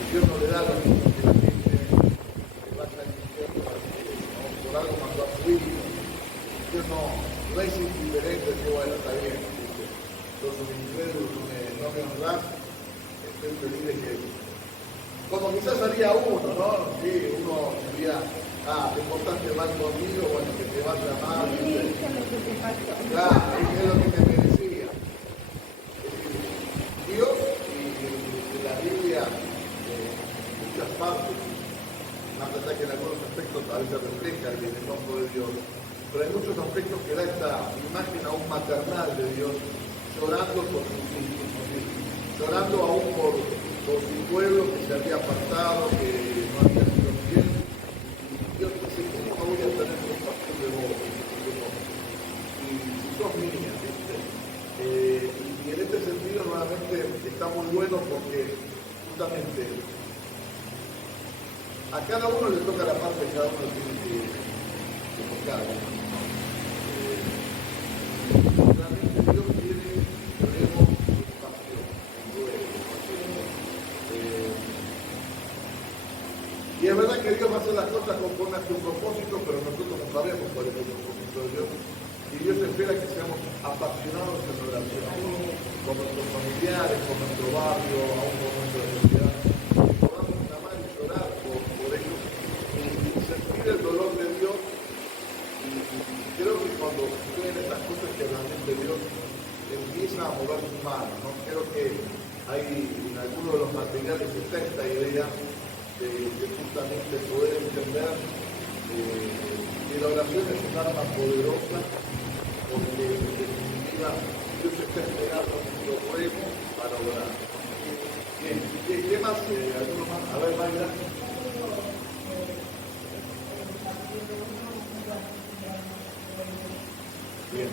Dios no le da lo mismo que la gente que va a estar infierno para que, ¿no? Por algo mandó a su hijo. Dios no es indiferente, que bueno, está bien, los incrédulos no me honras, estoy feliz de que, como quizás haría uno, ¿no? Sí, uno diría, te portaste mal conmigo, bueno, que te vaya mal. Claro, es lo que te merecía. Dios, y la Biblia, en muchas partes, más allá que en algunos aspectos a veces refleja el enojo de Dios, pero hay muchos aspectos que da esta imagen aún maternal de Dios, llorando por sus hijos, llorando aún por su pueblo que se había apartado, que no había sido fiel. Y Dios dice, ¿cómo no voy a tener compasión de vos? Y si sos mía, ¿viste? Y en este sentido nuevamente está muy bueno porque justamente a cada uno le toca la parte que cada uno tiene que tocar. Realmente Dios quiere que oremos pasión, en ruego. Y es verdad que Dios va a hacer las cosas conforme a su propósito, pero nosotros no sabemos cuál es el propósito de Dios. Y Dios espera que seamos apasionados en oración, con nuestros familiares, con nuestro barrio, aún con nuestra sociedad, que podamos clamar y llorar por ellos y sentir el dolor de Dios. Y creo que cuando suceden estas cosas que realmente Dios empieza a mover sus manos, ¿no? Creo que hay en algunos de los materiales está esta idea de justamente poder entender que la oración es un arma poderosa, porque en definitiva Dios está esperando nuestro ruego para orar. Bien, ¿qué más? ¿Alguno más? A ver, Mayra. Bien.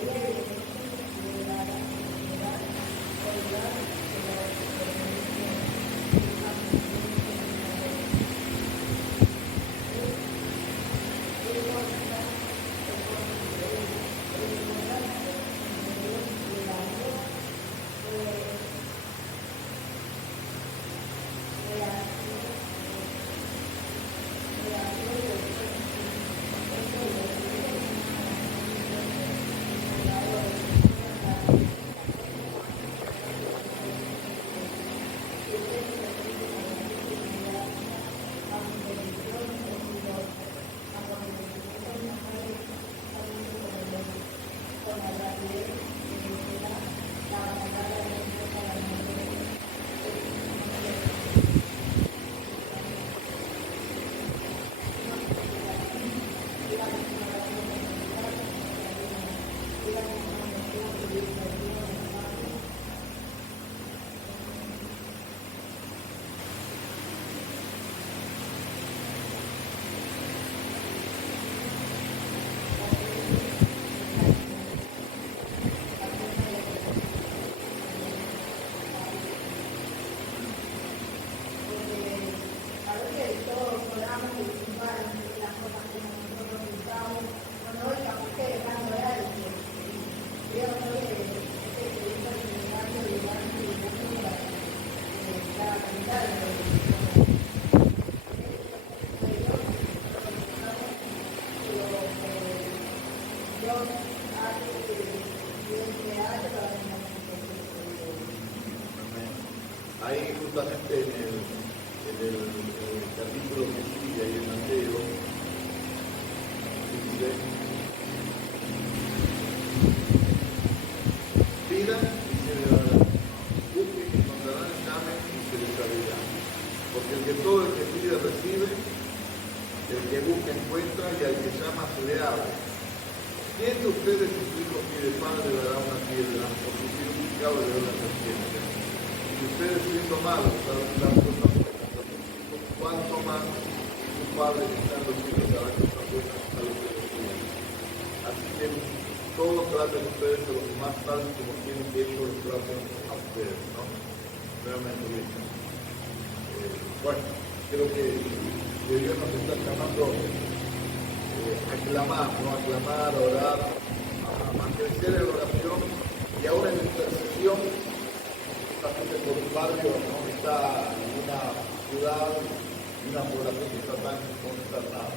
El que busca encuentra y al que llama se le abre. ¿Quién de ustedes sus hijos pide pan le dará una piedra, o su hijo pecado le dará una serpiente? Si ustedes siendo malos saben dar cosas buenas a sus hijos, ¿cuánto más su Padre que está en los cielos dará cosas buenas a los que los piden? Así que todos traten ustedes a los más tal como tienen que ellos los traten a ustedes, ¿no? Realmente bien. Bueno, creo que Dios nos está llamando a clamar, ¿no? A clamar, a orar, a crecer en oración y ahora en intercesión, justamente por un barrio, ¿no? Que está en una ciudad y una población que está tan consternada.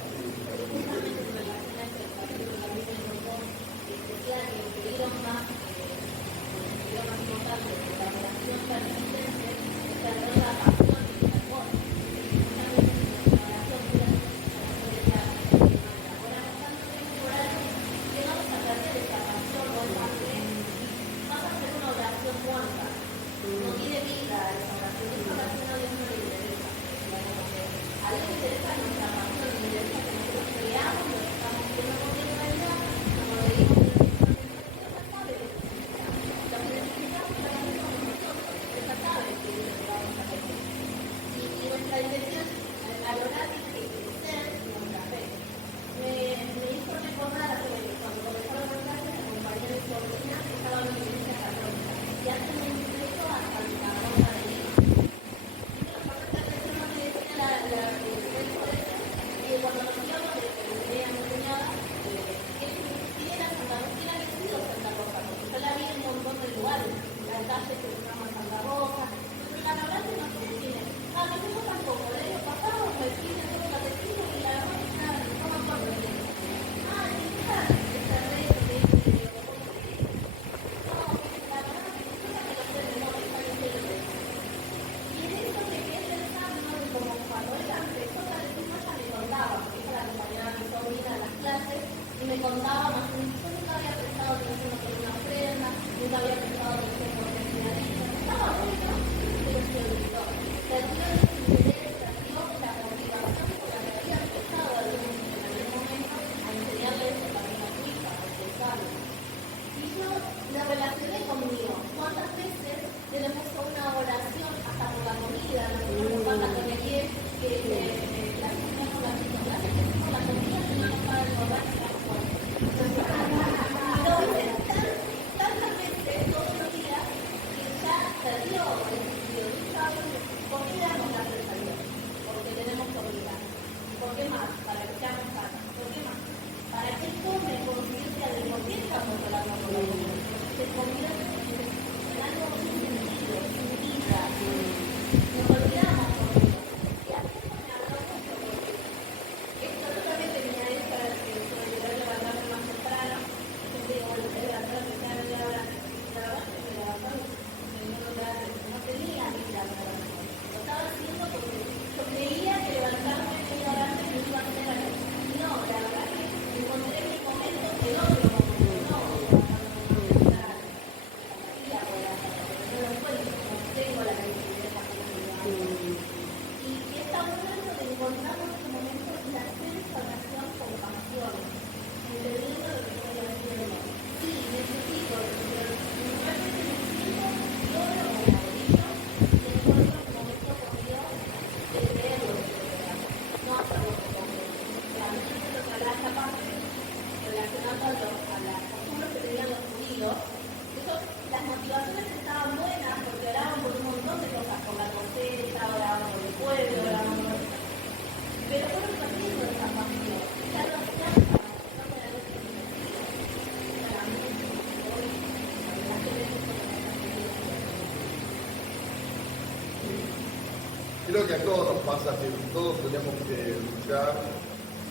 Creo que a todos nos pasa que todos tenemos que luchar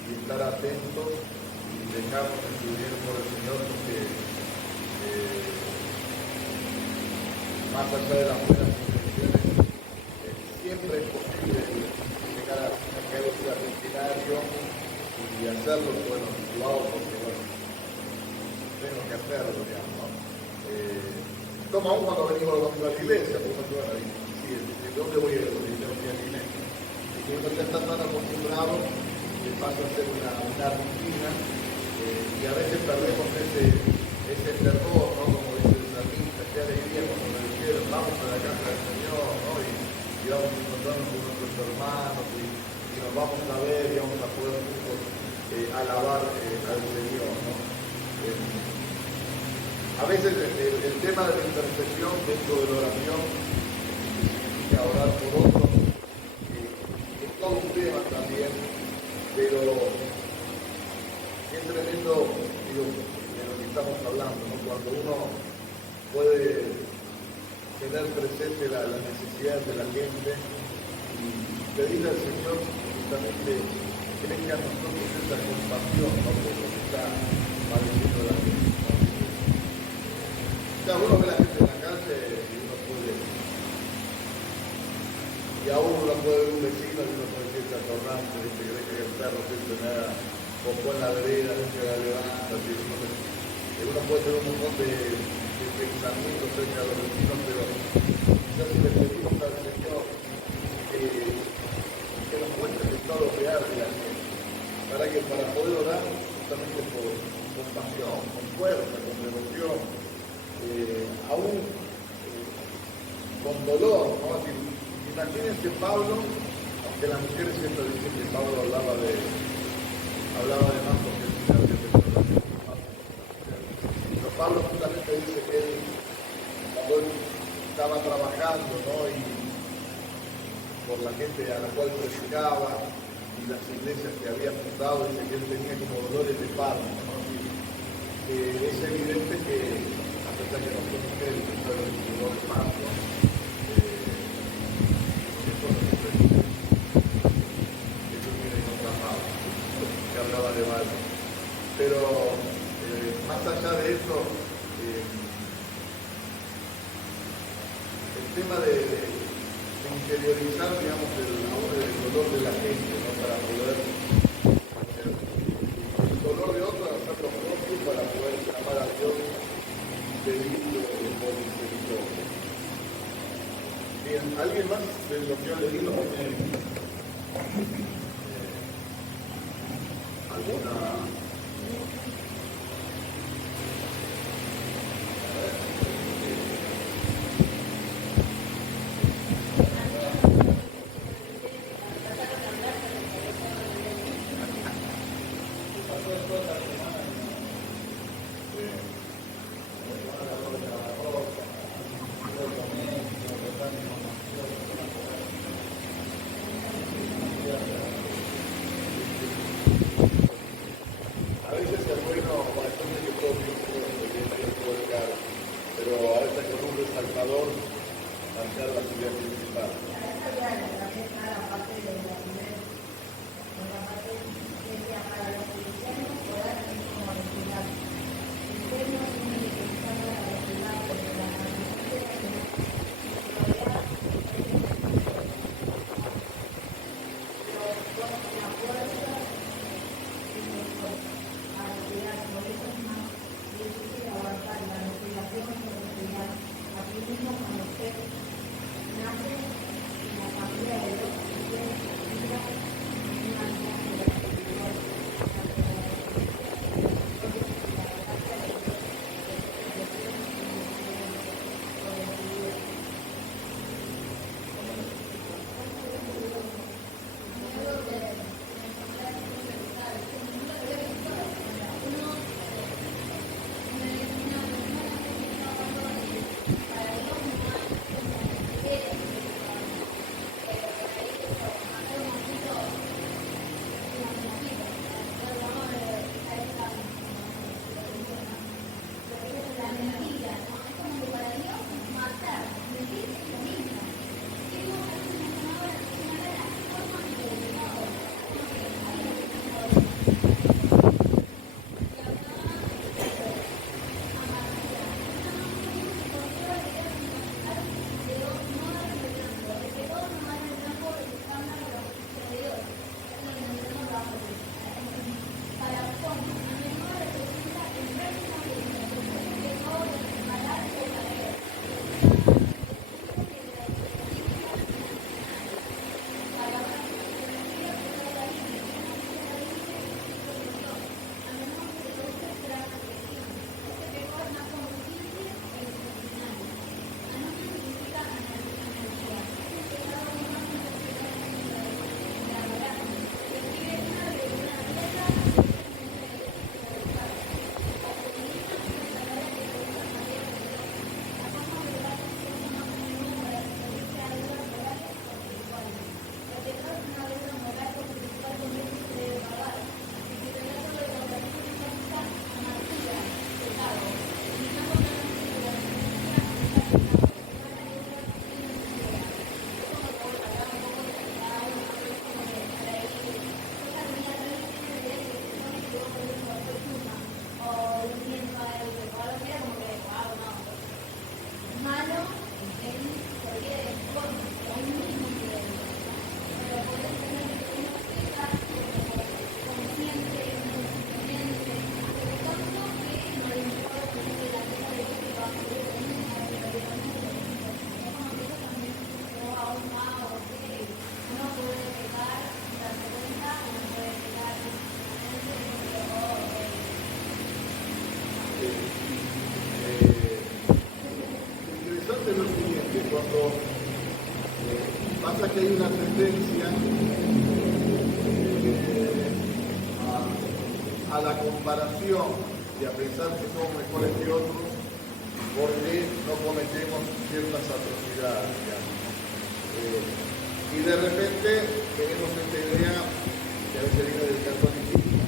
y estar atentos y dejarnos influir por el Señor, porque más allá de las buenas intenciones, siempre es posible llegar a caer al escenario y hacerlo, bueno, lo hago porque, bueno, tengo que hacerlo, digamos, ¿no? Como aún cuando venimos los domingos a la iglesia, por ejemplo, bueno, ¿de dónde voy a ir? Y uno ya está tan acostumbrado que pasa pasa a ser una rutina y a veces perdemos ese fervor, ¿no? Como dice el salmista, qué alegría cuando me dijeron vamos a la casa del Señor, ¿no? Y vamos a encontrarnos con nuestros hermanos y nos vamos a ver y vamos a poder juntos alabar al Señor, ¿no? A veces el tema de la intercesión dentro de la oración, que significa orar por otros, es todo un tema también, pero es tremendo, digo, de lo que estamos hablando, ¿no? Cuando uno puede tener presente la necesidad de la gente y pedirle al Señor justamente que venga a nosotros esa compasión, ¿no? Por lo que está padeciendo la gente, ¿no? Uno ve a la gente en la calle y uno puede, y a uno puede ver un vecino y uno puede decir atorrante, dice que el perro siempre me haga popó en la vereda, nunca la levanta, uno puede tener un montón de pensamientos cerca de los vecinos, pero ya si le pedimos al Señor que nos muestre el estado real de la gente, para poder orar justamente por compasión, con fuerza, con devoción, aún con dolor, ¿no? Así, imagínense Pablo, aunque las mujeres siempre dicen que Pablo hablaba de más porque el final de pero Pablo justamente dice que él, cuando él estaba trabajando, ¿no? Y por la gente a la cual predicaba y las iglesias que había fundado, dice que él tenía como dolores de parto, ¿no? Es evidente que a pesar que no son mujeres, pero el dolor de parto, eso no se predica. Eso viene en otra Pablo, que hablaba de Pablo. Pero más allá de eso, el tema de interiorizar, digamos, el dolor de la gente, ¿no? Para poder el dolor de otro, hacerlo propio para poder llamar a Dios y pedirle por misericordia. Bien, ¿alguien más de lo que yo le digo tiene alguna? tendencia a la comparación y a pensar que somos mejores que otros porque no cometemos ciertas atrocidades, digamos. Y de repente tenemos esta idea que a veces viene del catolicismo,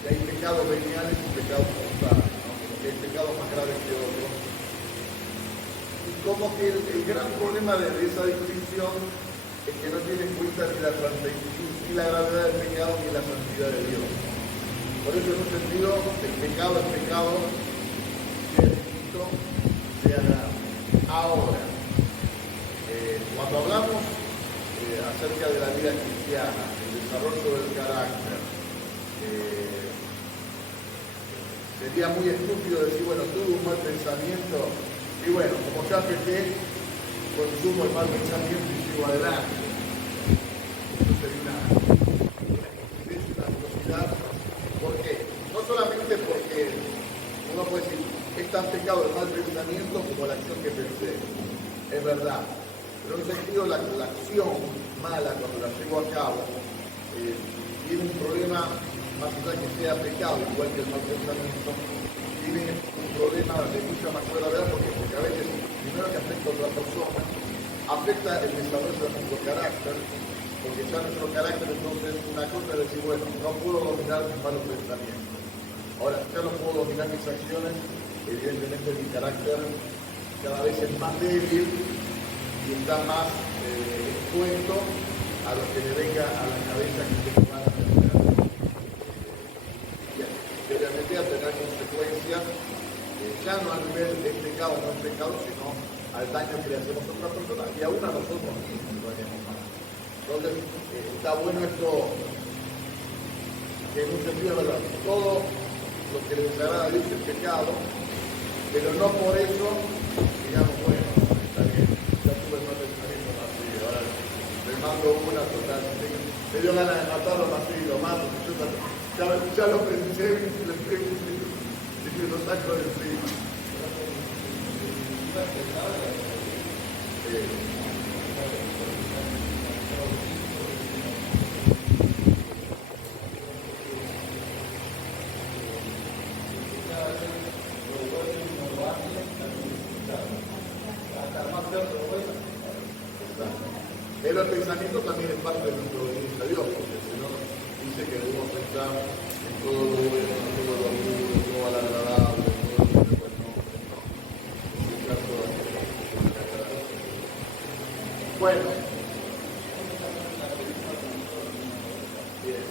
que hay pecados veniales y pecados mortales, ¿no? Como que hay pecados más graves que otros. Y como que el gran problema de esa distinción es que no tiene en cuenta ni la gravedad del pecado ni la santidad de Dios. Por eso, en un sentido, el pecado es pecado, sea distinto, sea grave. Ahora, cuando hablamos acerca de la vida cristiana, el desarrollo del carácter, sería muy estúpido decir, bueno, tuve un mal pensamiento y bueno, como ya pequé, consumo el mal pensamiento y sigo adelante. Eso sería una atrocidad. ¿Por qué? No solamente porque uno puede decir, es tan pecado el mal pensamiento como la acción que pensé. Es verdad. Pero en un sentido, la acción mala, cuando la llevo a cabo, tiene un problema, más allá que sea pecado, igual que el mal pensamiento, tiene un problema de mucha más gravedad porque a veces, primero que afecta a otra persona, afecta el desarrollo de nuestro carácter, porque ya nuestro carácter, entonces, una cosa es decir, bueno, no puedo dominar mis malos pensamientos. Ahora, ya no puedo dominar mis acciones, evidentemente mi carácter cada vez es más débil y está más expuesto a lo que le venga a la cabeza que tengo ganas de hacer. Y obviamente a tener consecuencias, ya no a nivel de pecado o no es pecado, sino al daño que le hacemos a otra persona y aún a nosotros mismos lo haríamos mal. Entonces, está bueno esto, que en un sentido es verdad, todo lo que le desagrada a Dios es pecado, pero no por eso, digamos, bueno, está bien, ya tuve el mal pensamiento más seguido, ahora le mando una total, me dio ganas de matarlo más seguido, lo mato, ya lo pensé y lo saco de encima. Pero el pensamiento también es parte de nuestro obediencia a Dios, porque el Señor dice que debemos pensar en todo lo bueno, en todo lo duro, en todo lo agradable, en todo lo que es buen nombre, ¿no? En el caso de bueno. Bien.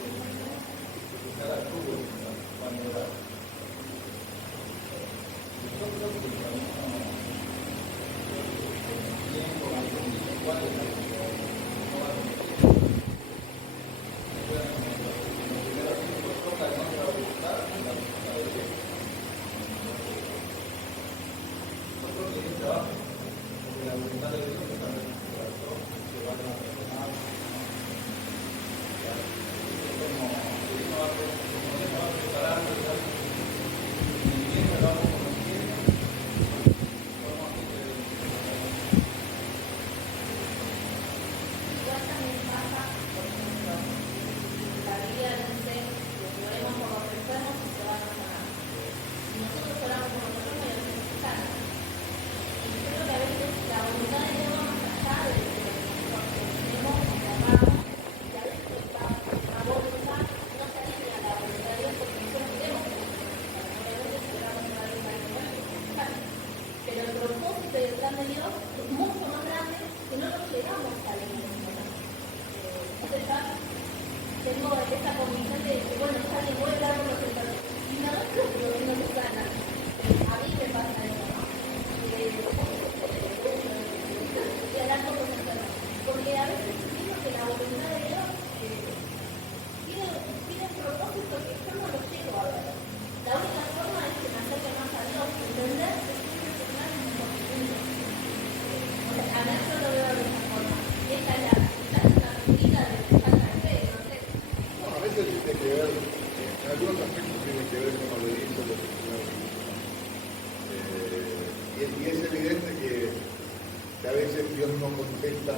Y es evidente que a veces Dios no contesta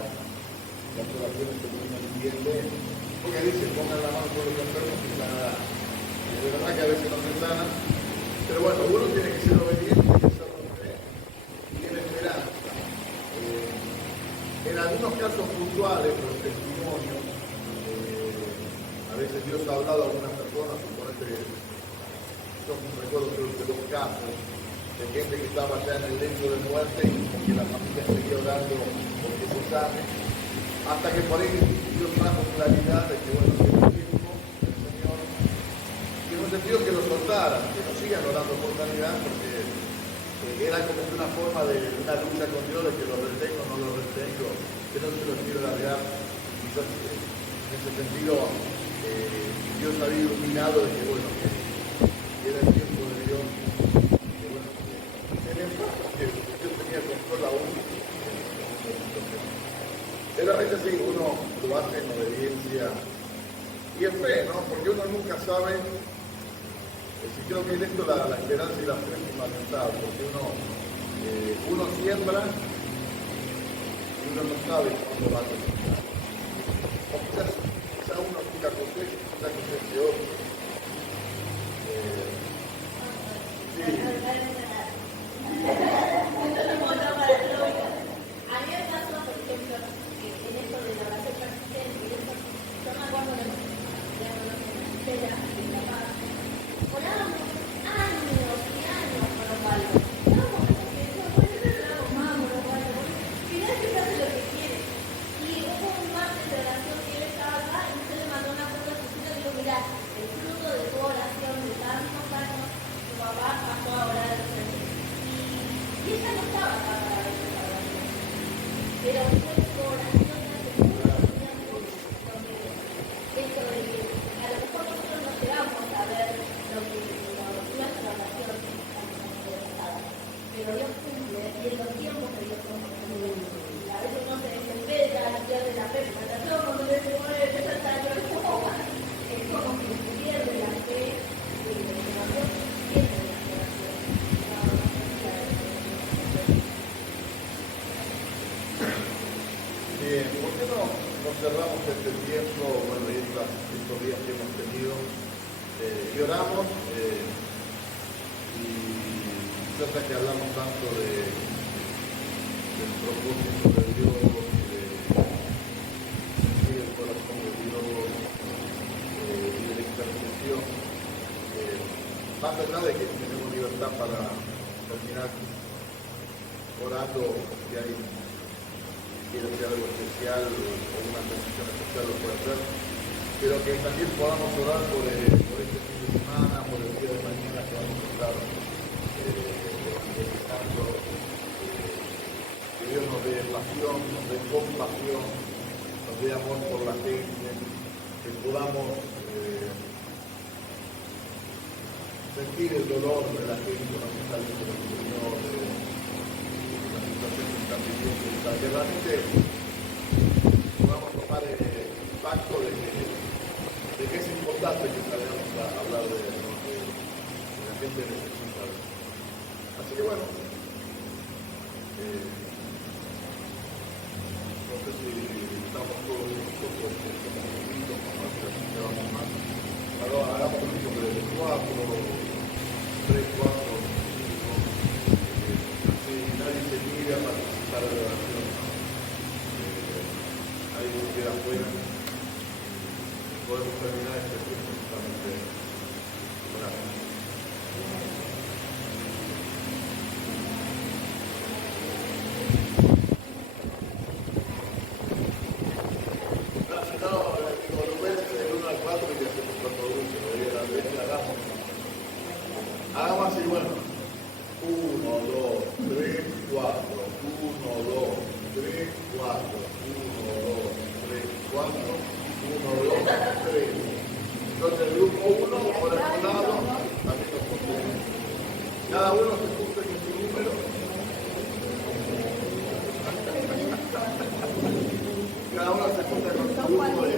las oraciones que uno entiende, porque dice, pongan la mano por los enfermos y sanará. Y de verdad que a veces no se sana, pero bueno, uno tiene que ser obediente y hacerlo creer. Y tiene esperanza. En algunos casos puntuales, los testimonios, a veces Dios ha hablado a algunas personas, suponete que yo recuerdo de dos casos, de gente que estaba ya en el lecho de muerte y que la familia seguía orando porque se sane, hasta que por ahí Dios trajo claridad de que bueno, que el tiempo, el Señor, y en un sentido que lo soltaran, que no sigan orando por sanidad, porque era como que una forma de una lucha con Dios, de que lo retengo o no lo retengo, que no se lo quiero largar. Quizás en ese sentido Dios había iluminado de que bueno, que era el tiempo de Dios, que bueno, que tenía paz, que Dios tenía control aún. Pero a veces sí, uno lo hace en obediencia y en fe, ¿no? Porque uno nunca sabe. Sí, creo que en esto la esperanza y la fe es fundamental, porque uno siembra y uno no sabe cuándo va a cosechar. O quizás uno nunca cosecha, quizás coseche otro. Sí. A mí me pasó, por ejemplo, en esto de la base persistente, yo me acuerdo de la orábamos años y años por los palos. Vamos, vamos, final que se hace lo que quiere. Y hubo un martes de oración que él estaba acá y usted le mandó una foto a su hija y dijo, mirá, el fruto de tu oración de tantos años, tu papá pasó a orar al Señor. Y ella no estaba acá para ver esa oración. Pero fue su oración hace muchos tiempo donde esto de que a lo mejor nosotros no llegamos a ver lo que nuestra oración está, pero Dios cumple y en los tiempos que Dios cumple. A veces uno se desespera y pierde la fe, pero cuando le dice, bueno, es como que se pierde la fe, pero Dios pierde la oración. Bien, ¿por qué no nos cerramos este tiempo, bueno, y estos días que hemos tenido, y oramos, y ya que hablamos tanto del propósito de Dios, de sentir el corazón de Dios, y de la intercesión, más allá de que tenemos libertad para terminar orando, si hay quiere hacer algo especial o una petición especial lo puede hacer, pero que también podamos orar por este fin de semana, por el día de mañana que vamos a estar evangelizando, que Dios nos dé pasión, nos dé compasión, nos dé amor por la gente, que podamos sentir el dolor de la gente que nos está viendo el Señor, la situación que están viviendo, que realmente podamos tomar el impacto de que es importante que salgamos a hablar de la gente necesitada. Así que bueno, no sé si estamos todos listos porque somos poquitos, no sé si llevamos más. Ahora hagamos un número de 4, 3, 4, así nadie se niega a participar de la oración, ¿no? Nadie se queda afuera. Podemos terminar este tiempo justamente orando. Hagamos así, bueno. 1, 2, 3, 4. 1, 2, 3, 4. 1, 2, 3, 4. 1, 2, 3. Entonces el grupo 1 por el lado también nos contiene. Cada uno se junte con su número. Cada uno se junta con su grupo.